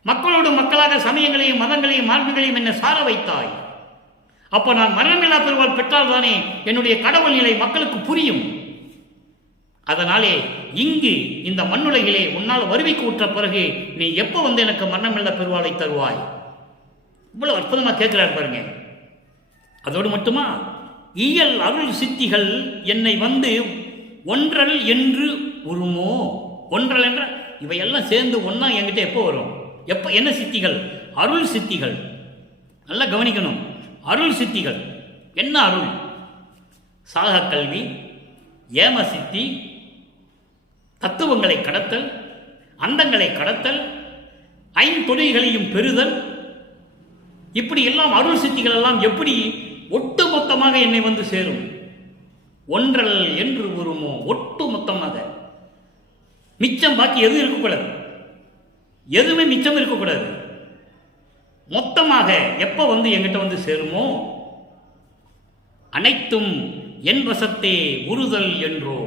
மக்களோடு மக்களாக சமயங்களையும் மதங்களையும் மார்க்கங்களையும் என்ன சார வைத்தாய். அப்ப நான் மரணமில்லா பெருவாழ் பெற்றால்தானே என்னுடைய கடவுள் நிலை மக்களுக்கு புரியும். அதனாலே இங்கு இந்த மண்ணுலகிலே உன்னால் வருவிக்கு உற்ற பிறகு நீ எப்ப வந்து எனக்கு மரணமில்லா பெருவாளை தருவாய்? இவ்வளவு அற்புதமா கேட்கிறார் பாருங்க. அதோடு மட்டுமா, இயல் அருள் சித்திகள் என்னை வந்து ஒன்றல் என்று உருமோ. ஒன்றல் என்ற இவையெல்லாம் சேர்ந்து ஒன்னா என்கிட்ட எப்போ வரும்? எப்ப? என்ன சித்திகள்? அருள் சித்திகள். நல்லா கவனிக்கணும். அருள் சித்திகள் என்ன? அருள், சாக கல்வி, ஏம சித்தி, தத்துவங்களை கடத்தல், அந்தங்களை கடத்தல், ஐந்தொழில்களையும் பெறுதல், இப்படி எல்லாம் அருள் சித்திகள் எல்லாம் எப்படி ஒட்டு மொத்தமாக என்னை வந்து சேரும்? ஒன்றல் என்று வருமோ. ஒட்டு மொத்தமாக, மிச்சம் பாக்கி எதுவும் இருக்கக்கூடாது, எதுவுமே மிச்சம் இருக்கக்கூடாது. மொத்தமாக எப்ப வந்து என்கிட்ட வந்து சேருமோ, அனைத்தும் என் வசத்தே உறுதல் என்றோ.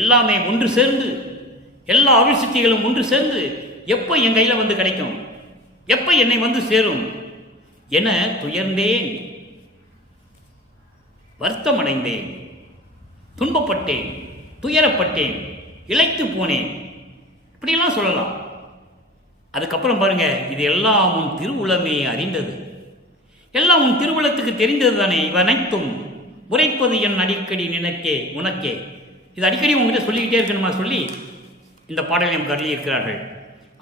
எல்லாமே ஒன்று சேர்ந்து, எல்லா அருள் சித்திகளும் ஒன்று சேர்ந்து எப்ப என் கையில வந்து கிடைக்கும், எப்ப என்னை வந்து சேரும் என துயர்ந்தேன், வருத்தமடைந்தேன், துன்பப்பட்டேன், துயரப்பட்டேன், இளைத்து போனேன், இப்படியெல்லாம் சொல்லலாம். அதுக்கப்புறம் பாருங்க, இது எல்லாம் உன் திருவுளமே அறிந்தது, எல்லாம் உன் திருவுளத்துக்கு தெரிந்தது தானே. இவனைத்தும் உரைப்பது என் அடிக்கடி நினைக்கே உனக்கே. இது அடிக்கடி உங்ககிட்ட சொல்லிக்கிட்டே இருக்கணுமா சொல்லி இந்த பாடலை நமக்கு அருளி இருக்கிறார்கள்.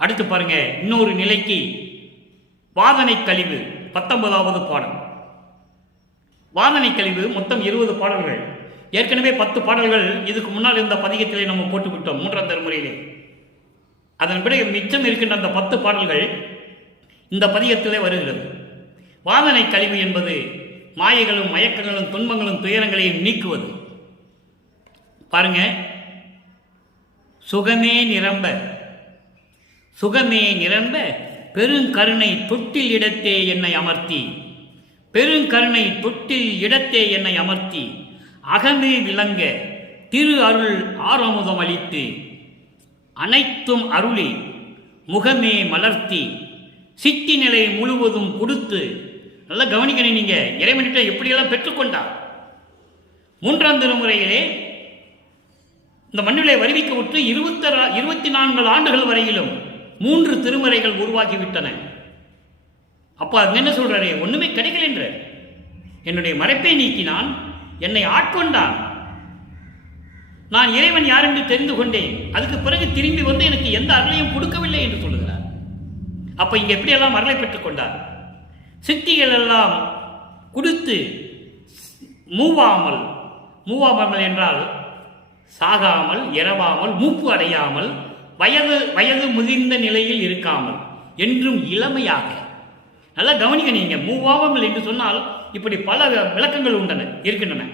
அடுத்து பாருங்க, இன்னொரு நிலைக்கு வாதனை கழிவு 19வது பாடல். வாதனை கழிவு மொத்தம் 20 பாடல்கள். ஏற்கனவே 10 பாடல்கள் இதுக்கு முன்னால் இருந்த பதிகத்திலே நம்ம போட்டுவிட்டோம் 3ஆம் தலைமுறையிலே. அதன் பிறகு மிச்சம் இருக்கின்ற அந்த 10 பாடல்கள் இந்த பதிகத்திலே வருகிறது. வாதனை கழிவு என்பது மாயைகளும் மயக்கங்களும் துன்பங்களும் துயரங்களையும் நீக்குவது. பாருங்க, சுகமே நிரம்ப, சுகமே நிரம்ப பெருங்கருணை தொட்டில் இடத்தே என்னை அமர்த்தி, பெருங்கருணை தொட்டில் இடத்தே என்னை அமர்த்தி அகமே விளங்க திரு அருள் ஆரமுதம் அளித்து அனைத்தும் அருளி முகமே மலர்த்தி சித்தி நிலை முழுவதும் கொடுத்து. நல்லா கவனிக்கணும், நீங்க இறைவனிட்ட எப்படியெல்லாம் பெற்றுக்கொண்டார். 3ஆம் திருமுறையிலே இந்த மண்ணிலே வருவிக்க விட்டு 24 ஆண்டுகள் வரையிலும் 3 திருமுறைகள் உருவாக்கிவிட்டன. அப்போ அங்க என்ன சொல்றாரு? ஒண்ணுமே கிடைக்கல என்ற என்னுடைய மறைப்பை நீக்கினான், என்னை ஆட்கொண்டான், நான் இறைவன் யார் என்று தெரிந்து கொண்டேன். அதுக்கு பிறகு திரும்பி வந்து எனக்கு எந்த அருளையும் கொடுக்கவில்லை என்று சொல்லுகிறார். அப்ப இங்க எப்படியெல்லாம் அருளை பெற்றுக் கொண்டார்? சித்திகள் எல்லாம் கொடுத்து மூவாமல் என்றால் சாகாமல், இரவாமல், மூப்பு அடையாமல், வயது முதிர்ந்த நிலையில் இருக்காமல், என்றும் இளமையாக. நல்லா கவனிக்க, நீங்க மூவாமல் என்று சொன்னால் இப்படி பல விளக்கங்கள் இருக்கின்றன.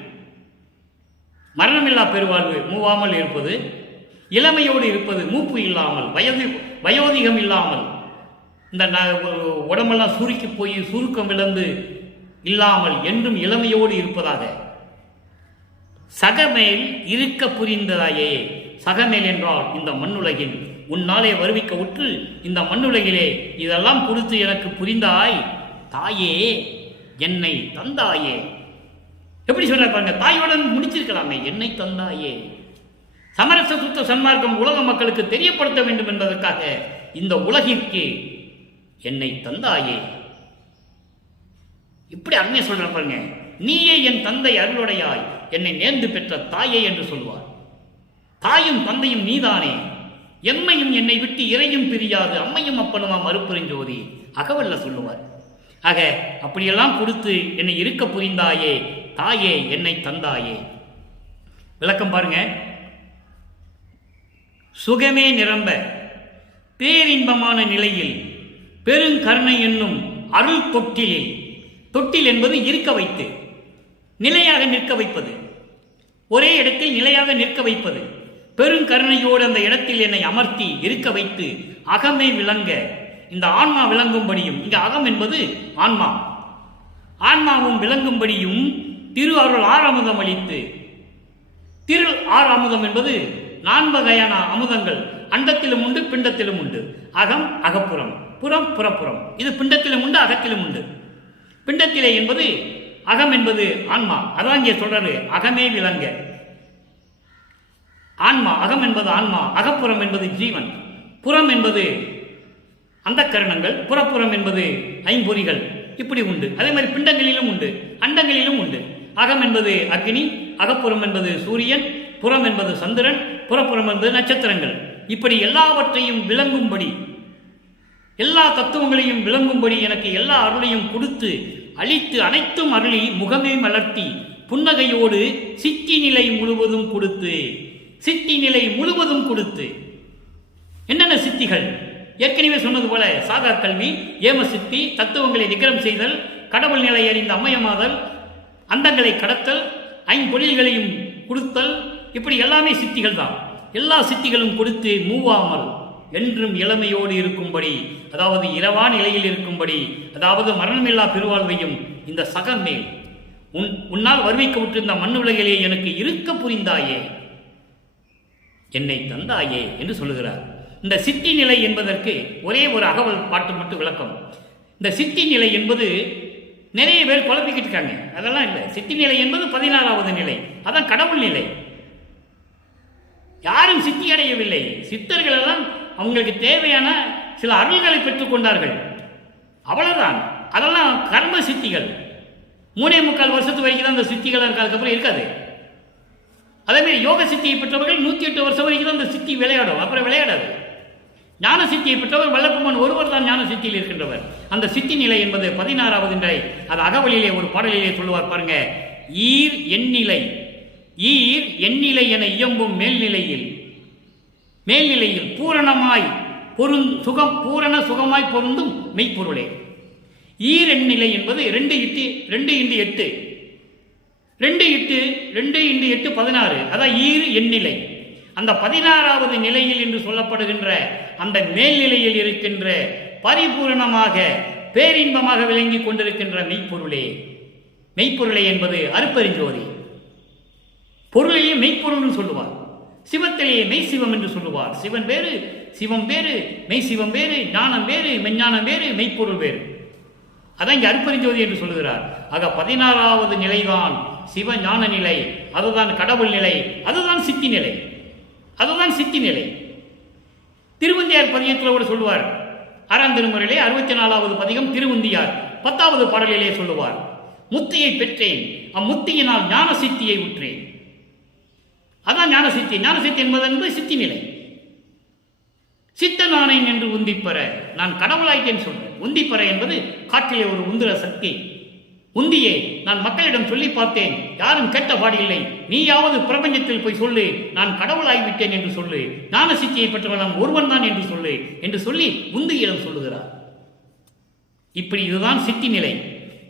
மரணமில்லா பெருவாழ்வு மூவாமல் இருப்பது, இளமையோடு இருப்பது, மூப்பு இல்லாமல், வயோதிகம் இல்லாமல், இந்த உடம்பெல்லாம் சுருக்கி போய் சுருக்கம் இழந்து இல்லாமல் என்றும் இளமையோடு இருப்பதாக. சகமேல் இருக்க புரிந்ததாயே. சகமேல் என்றால் இந்த மண்ணுலகில் உன்னாலே வருவிக்க உற்று இந்த மண்ணுலகிலே இதெல்லாம் கொடுத்து எனக்கு புரிந்தாய் தாயே, என்னை தந்தாயே. எப்படி சொல்ற பாருங்க, தாயுடன் முடிச்சிருக்கலாமே, என்னை தந்தாயே. சமரச சுத்த சன்மார்க்கம் உலக மக்களுக்கு தெரியப்படுத்த வேண்டும் என்பதற்காக இந்த உலகிற்கு என்னை தந்தாயே. இப்படி அருமையா சொல்ற பாருங்க, நீயே என் தந்தை அருளுடையாய், என்னை நேர்ந்து பெற்ற தாயே என்று சொல்வார். தாயும் தந்தையும் நீதானே, எம்மையும் என்னை விட்டு இறையும் பிரியாது, அம்மையும் அப்பனுமா மறுபெருஞ்சோதி அகவல்ல சொல்லுவார். ஆக அப்படியெல்லாம் கொடுத்து என்னை இருக்க புரிந்தாயே தாயே, என்னை தந்தாயே. விளக்கம் பாருங்க, சுகமே நிரம்ப பேரின்பமான நிலையில் பெருங்கருணை என்னும் அருள் தொட்டிலில், தொட்டில் என்பது இருக்க வைத்து, நிலையாக நிற்க வைப்பது, ஒரே இடத்தில் நிலையாக நிற்க வைப்பது. பெருங்கருணையோடு அந்த இடத்தில் என்னை அமர்த்தி இருக்க வைத்து அகமே விளங்க, இந்த ஆன்மா விளங்கும்படியும், இங்க அகம் என்பது ஆன்மா, ஆன்மாவும் விளங்கும்படியும் திரு அருள் ஆரமுதம் அளித்து. திரு ஆரமுதம் என்பது 4 வகையான அமுதங்கள் அண்டத்திலும் உண்டு, பிண்டத்திலும் உண்டு. அகம் அகப்புறம், புறம் புறப்புறம். இது பிண்டத்திலும் உண்டு, அகத்திலும் உண்டு. பிண்டத்திலே என்பது அகம் என்பது ஆன்மா, அதான் இங்கே சொல்றாரு அகமே விளங்க. ஆன்மா, அகம் என்பது ஆன்மா, அகப்புறம் என்பது ஜீவன், புறம் என்பது அந்த கரணங்கள், புறப்புறம் என்பது ஐம்பொறிகள். இப்படி உண்டு. அதே மாதிரி பிண்டங்களிலும் உண்டு, அண்டங்களிலும் உண்டு. அகம் என்பது அக்னி, அகப்புறம் என்பது சூரியன், புறம் என்பது சந்திரன், புறப்புறம் என்பது நட்சத்திரங்கள். இப்படி எல்லாவற்றையும் விளங்கும்படி, எல்லா தத்துவங்களையும் விளங்கும்படி எனக்கு எல்லா அருளையும் கொடுத்து அளித்து அனைத்தும் அருளி முகமே மலர்த்தி புன்னகையோடு சித்தி நிலை முழுவதும் கொடுத்து. சித்தி நிலை முழுவதும் கொடுத்து என்னென்ன சித்திகள்? ஏற்கனவே சொன்னது போல சாகா கல்வி, ஏம சித்தி, தத்துவங்களை நிகரம் செய்தல், கடவுள் நிலை அறிந்த அம்மயமாதல், அண்டங்களை கடத்தல், ஐம்பொழில்களையும் கொடுத்தல், இப்படி எல்லாமே சித்திகள் தான். எல்லா சித்திகளும் கொடுத்து மூவாமல் என்றும் இளமையோடு இருக்கும்படி, அதாவது இரவா நிலையில் இருக்கும்படி, அதாவது மரணமில்லா பெருவாழ்வையும் இந்த சகமேல் உன்னால் வருவிக்க விட்டிருந்த மண்ணுலகிலே எனக்கு இருக்க புரிந்தாயே, என்னை தந்தாயே என்று சொல்லுகிறார். இந்த சித்தி நிலை என்பதற்கு ஒரே ஒரு அகவல் பாட்டு மட்டும் விளக்கம். இந்த சித்தி நிலை என்பது நிறைய பேர் குழப்பிக்கிட்டு இருக்காங்க. அதெல்லாம் இல்லை. சித்தி நிலை என்பது 16வது நிலை, அதான் கடவுள் நிலை. யாரும் சித்தி அடையவில்லை. சித்தர்கள் எல்லாம் அவங்களுக்கு தேவையான சில அருள்களை பெற்றுக் கொண்டார்கள், அவ்வளவுதான். அதெல்லாம் கர்ம சித்திகள். 3.25 வருஷத்து வரைக்கும் தான் அந்த சித்திகள் இருக்கு, அதுக்கப்புறம் இருக்காது. அதேமாதிரி யோக சித்தியை பெற்றவர்கள் 108 வருஷம் வரைக்கும் தான் அந்த சித்தி விளையாடும், அப்புறம் விளையாடாது. ஞான சித்தியை பெற்றவர் வல்லப்பம்மன் ஒருவர் தான் ஞான சித்தியில் இருக்கின்றவர். அந்த சித்தி நிலை என்பது 16வது நிலை. அது அகவலிலே ஒரு பாடலிலே சொல்லுவார் பாருங்க, ஈர் எண்ணிலை, ஈர் எண்ணிலை என இயம்பும் மேல்நிலையில், மேல்நிலையில் பூரணமாய் பூரண சுகமாய் பொருந்தும் மெய்ப்பொருளே. ஈர் எண்ணிலை என்பது 2 × 8 2 × 8 16, அதான் ஈர் எண்ணிலை. அந்த 16வது நிலையில் என்று சொல்லப்படுகின்ற அந்த மேல்நிலையில் இருக்கின்ற பரிபூரணமாக பேரின்பமாக விளங்கி கொண்டிருக்கின்ற மெய்ப்பொருளே. மெய்ப்பொருளே என்பது அருப்பெருஞ்சோதி. பொருளையே மெய்ப்பொருள்னு சொல்லுவார், சிவத்திலேயே மெய் சிவம் என்று சொல்லுவார். சிவன் வேறு, சிவம் வேறு, மெய் சிவம் வேறு, ஞானம் வேறு, மெஞ்ஞானம் வேறு, மெய்ப்பொருள் வேறு. அதான் இங்கே அருட்பெருஞ்சோதி என்று சொல்லுகிறார். ஆக 16வது நிலைதான் சிவ ஞான நிலை, அதுதான் கடவுள் நிலை, அதுதான் சித்தி நிலை, அதுதான் சித்தி நிலை. திருவந்தியார் பதியத்தில் கூட சொல்லுவார், 6ஆம் திருமுறையிலே 64வது பதிகம் திருவந்தியார் 10வது பாடலிலே சொல்லுவார், முத்தியை பெற்றேன், அம்முத்தியினால் ஞான சித்தியை உற்றேன். அதான் ஞான சித்தி. ஞான சித்தி என்பது சித்தி நிலை. சித்த நானேன் என்று உந்திப்பெற, நான் கடவுளாயிட்டேன்னு சொல்றேன். உந்திப்பெற என்பது காற்றிலே ஒரு உந்திர சக்தி. உந்தியை நான் மக்களிடம் சொல்லி பார்த்தேன், யாரும் கேட்ட பாடில்லை. நீயாவது பிரபஞ்சத்தில் போய் சொல்லு, நான் கடவுளாகிவிட்டேன் என்று சொல்லு, ஞான சித்தியை பெற்றவன் நான் ஒருவன் தான் என்று சொல்லு என்று சொல்லி உந்தியிடம் சொல்லுகிறார். இப்படி இதுதான் சித்தி நிலை.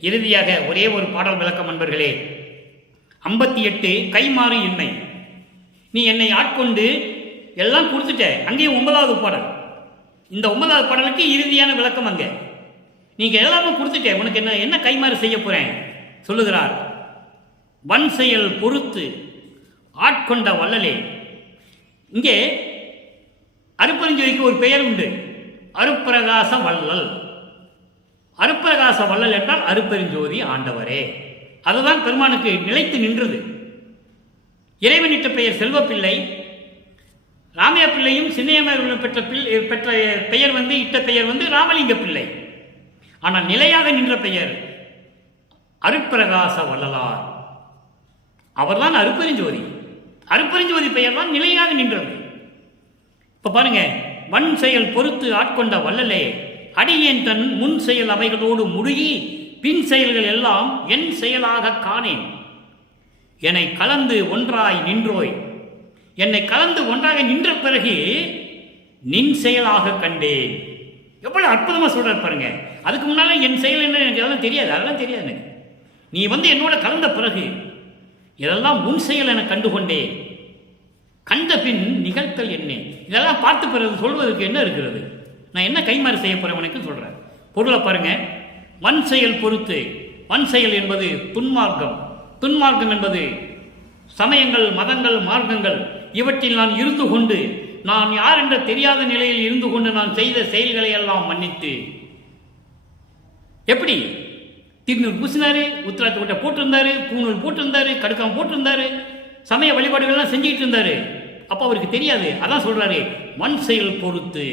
இறுதியாக ஒரே ஒரு பாடல் விளக்கம் நண்பர்களே. 58 கைமாறு இன்மை. நீ என்னை ஆட்கொண்டு எல்லாம் கொடுத்துட்ட. அங்கேயும் 9வது பாடல். இந்த 9வது பாடலுக்கு இறுதியான விளக்கம் அங்கே. நீங்க எல்லாமே கொடுத்துட்டேன், உனக்கு என்ன கைமாறு செய்ய போறேன் சொல்லுகிறார். வன் செயல் பொறுத்து ஆட்கொண்ட வள்ளலே. இங்கே அருட்பெருஞ்சோதிக்கு ஒரு பெயர் உண்டு, அருட்பிரகாச வள்ளல். அருட்பிரகாச வள்ளல் என்றால் அருட்பெருஞ்சோதி ஆண்டவரே. அதுதான் பெருமானுக்கு நிலைத்து நின்றது. இறைவனிட்ட பெயர் செல்வப்பிள்ளை. ராமையா பிள்ளையும் சின்னையம்மையர்களும் பெற்ற பெயர் இட்ட பெயர் ராமலிங்க பிள்ளை. ஆனால் நிலையாக நின்ற பெயர் அருட்பிரகாச வள்ளலார். அவர்தான் அருட்பெருஞ்சோதி. அருட்பெருஞ்சோதி பெயர் தான் நிலையாக நின்றது. இப்ப பாருங்க, வன் செயல் பொறுத்து ஆட்கொண்ட வள்ளலே, அடியேன் தன் முன் செயல் அவைகளோடு முழுகி பின் செயல்கள் எல்லாம் என் செயலாக காணேன். என்னை கலந்து ஒன்றாய் நின்றோய். என்னை கலந்து ஒன்றாக நின்ற பிறகு நின் செயலாக கண்டேன். எவ்வளவு அற்புதமா சொல்றாரு பாருங்க. அதுக்கு முன்னால என் செயல் என்ன எனக்கு அதெல்லாம் தெரியாது, அதெல்லாம் தெரியாது எனக்கு. நீ என்னோட கலந்த பிறகு இதெல்லாம் உன் செயல் என கண்டுகொண்டேன். கண்ட பின் நிகழ்த்தல் என்ன, இதெல்லாம் பார்த்து பிறகு சொல்வதற்கு என்ன இருக்கிறது? நான் என்ன கைமாறு செய்ய போறேன் உனக்கு சொல்றேன். பொருளை பாருங்க. வன் செயல் பொறுத்து. வன் செயல் என்பது துன்மார்க்கம். துன்மார்க்கம் என்பது சமயங்கள், மதங்கள், மார்க்கங்கள் இவற்றில் நான் இருந்து கொண்டு, நான் யார் என்ற தெரியாத நிலையில் இருந்து கொண்டு நான் செய்த செயல்களை எல்லாம் மன்னித்து, எப்படி திருநூறு பூசினாரு, உத்திராட்சி கொட்டை போட்டிருந்தாரு, பூநூல் போட்டிருந்தாரு, கடுக்காம போட்டிருந்தாரு, சமய வழிபாடுகள்லாம் செஞ்சுக்கிட்டு இருந்தாரு. அப்போ அவருக்கு தெரியாது. அதான் சொல்றாரு வன் செயல் பொறுத்து.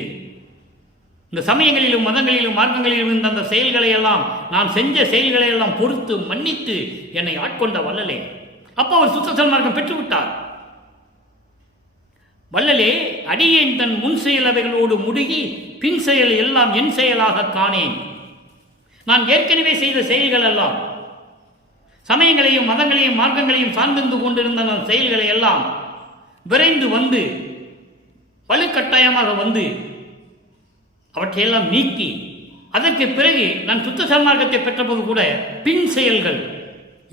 இந்த சமயங்களிலும் மதங்களிலும் மார்க்கங்களிலும் இருந்த அந்த செயல்களை எல்லாம், நான் செஞ்ச செயல்களை எல்லாம் பொறுத்து மன்னித்து என்னை ஆட்கொண்ட வள்ளலே. அப்போ அவர் சுத்த சன்மார்க்கம் பெற்றுவிட்டார். வள்ளலே, அடியேன் தன் முன் செயல் அவைகளோடு முடுகி பின் செயல் எல்லாம் என் செயலாக காணேன். நான் ஏற்கனவே செய்த செயல்கள் எல்லாம், சமயங்களையும் மதங்களையும் மார்க்கங்களையும் சார்ந்து கொண்டிருந்த அந்த செயல்களை எல்லாம் விரைந்து வந்து வலுக்கட்டாயமாக வந்து அவற்றையெல்லாம் நீக்கி, அதற்கு பிறகு நான் சுத்த சன்மார்க்கத்தை பெற்றபோது கூட பின் செயல்கள்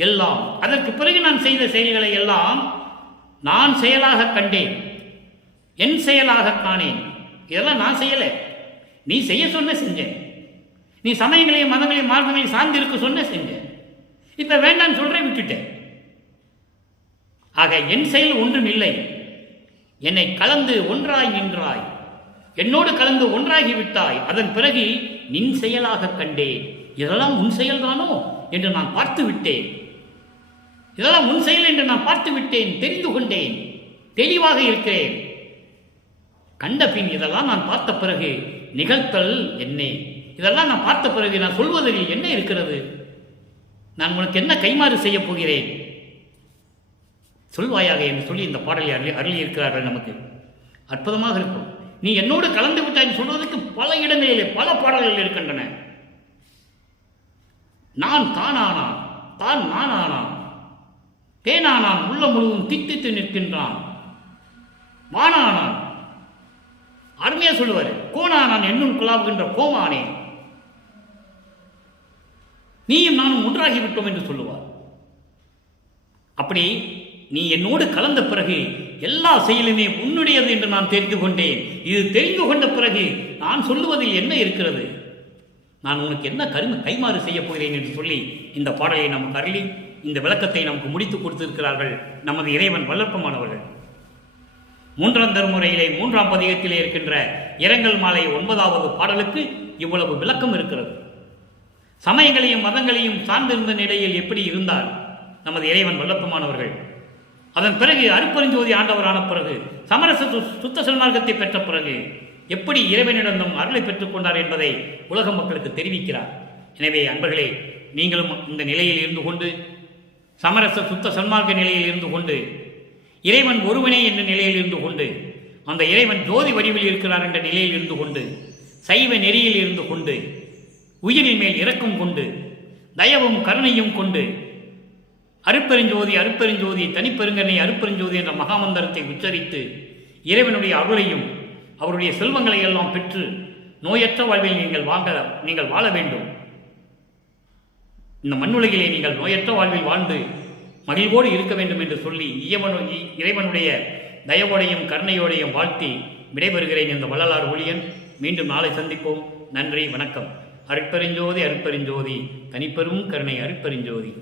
எல்லாம், அதற்கு பிறகு நான் செய்த செயல்களை எல்லாம் நான் செயலாக கண்டேன், என் செயலாக காணேன். இதெல்லாம் நான் செய்யல, நீ செய்ய சொன்ன செஞ்சேன். நீ சமயங்களையும் மதங்களையும் மார்க்கங்களையும் சார்ந்து இருக்க சொன்ன செஞ்சேன். இப்ப வேண்டான்னு சொல்றேன், விட்டுட்டேன். ஆக என் செயல் ஒன்றும் இல்லை. என்னை கலந்து ஒன்றாய் நின்றாய், என்னோடு கலந்து ஒன்றாகி விட்டாய். அதன் பிறகு நின் செயலாக கண்டேன். இதெல்லாம் உன் செயல்தானோ என்று நான் பார்த்து விட்டேன். இதெல்லாம் உன் செயல் என்று நான் பார்த்து விட்டேன், தெரிந்து கொண்டேன், தெளிவாக இருக்கிறேன். கண்ட பின் இதெல்லாம் நான் பார்த்த பிறகு நிகழ்த்தல் என்ன, இதெல்லாம் நான் பார்த்த பிறகு நான் சொல்வதில் என்ன இருக்கிறது? நான் உனக்கு என்ன கைமாறு செய்ய போகிறேன்? சொல்வாயாக என்று சொல்லி இந்த பாடலை அருளி இருக்கிறார்கள். நமக்கு அற்புதமாக இருக்கும். நீ என்னோடு கலந்து விட்டாய் சொல்வதற்கு பல இடங்களிலே பல பாடல்கள் இருக்கின்றன. நான் தானானான், தான் நானானான், தேனானான், உள்ள முழுவதும் தித்தித்து நிற்கின்றான், வானானான், அருமையா சொல்லுவார். கோனானான் என்னும் குழாவுகின்ற கோமானே, நீயும் நானும் ஒன்றாகிவிட்டோம் என்று சொல்லுவார். அப்படி நீ என்னோடு கலந்த பிறகு எல்லா செயலுமே உன்னுடையது என்று நான் தெரிந்து கொண்டேன். இது தெரிந்து கொண்ட பிறகு நான் சொல்லுவதில் என்ன இருக்கிறது? நான் உனக்கு என்ன கைமாறு செய்ய போகிறேன் என்று சொல்லி இந்த பாடலை நமக்கு அருளி இந்த விளக்கத்தை நமக்கு முடித்து கொடுத்திருக்கிறார்கள் நமது இறைவன் வல்லற்பமானவர்கள். 3ஆம் திருமுறையிலே 3ஆம் பதிகத்திலே இருக்கின்ற இரங்கல் மாலை 9வது பாடலுக்கு இவ்வளவு விளக்கம் இருக்கிறது. சமயங்களையும் மதங்களையும் சார்ந்திருந்த நிலையில் எப்படி இருந்தார் நமது இறைவன் வல்லற்பமானவர்கள்? அதன் பிறகு அருட்பெருஞ்சோதி ஆண்டவரான பிறகு சமரச சுத்த சன்மார்க்கத்தை பெற்ற பிறகு எப்படி இறைவனிடம் அருளை பெற்றுக் கொண்டார் என்பதை உலக மக்களுக்கு தெரிவிக்கிறார். எனவே அன்பர்களே, நீங்களும் இந்த நிலையில் இருந்து கொண்டு, சமரச சுத்த சன்மார்க்க நிலையில் இருந்து கொண்டு, இறைவன் ஒருவனே என்ற நிலையில் இருந்து கொண்டு, அந்த இறைவன் ஜோதி வடிவில் இருக்கிறார் என்ற நிலையில் இருந்து கொண்டு, சைவ நெறியில் இருந்து கொண்டு, உயிரின் மேல் இரக்கம் கொண்டு, தயவும் கருணையும் கொண்டு, அருட்பெருஞ்சோதி அருட்பெருஞ்சோதி தனிப்பெருங்கனை அருட்பெருஞ்சோதி என்ற மகாமந்திரத்தை உச்சரித்து இறைவனுடைய அருளையும் அவருடைய செல்வங்களை எல்லாம் பெற்று நோயற்ற வாழ்வில் நீங்கள் வாழ வேண்டும். இந்த மண்ணுலகிலே நீங்கள் நோயற்ற வாழ்வில் வாழ்ந்து மகிழ்வோடு இருக்க வேண்டும் என்று சொல்லி இறைவனுடைய தயவோடையும் கருணையோடையும் வாழ்த்தி விடைபெறுகிறேன். இந்த வள்ளலார் ஊழியன். மீண்டும் நாளை சந்திப்போம். நன்றி, வணக்கம். அருட்பெருஞ்சோதி அருட்பெருஞ்சோதி தனிப்பெரும் கருணை அருட்பெருஞ்சோதி.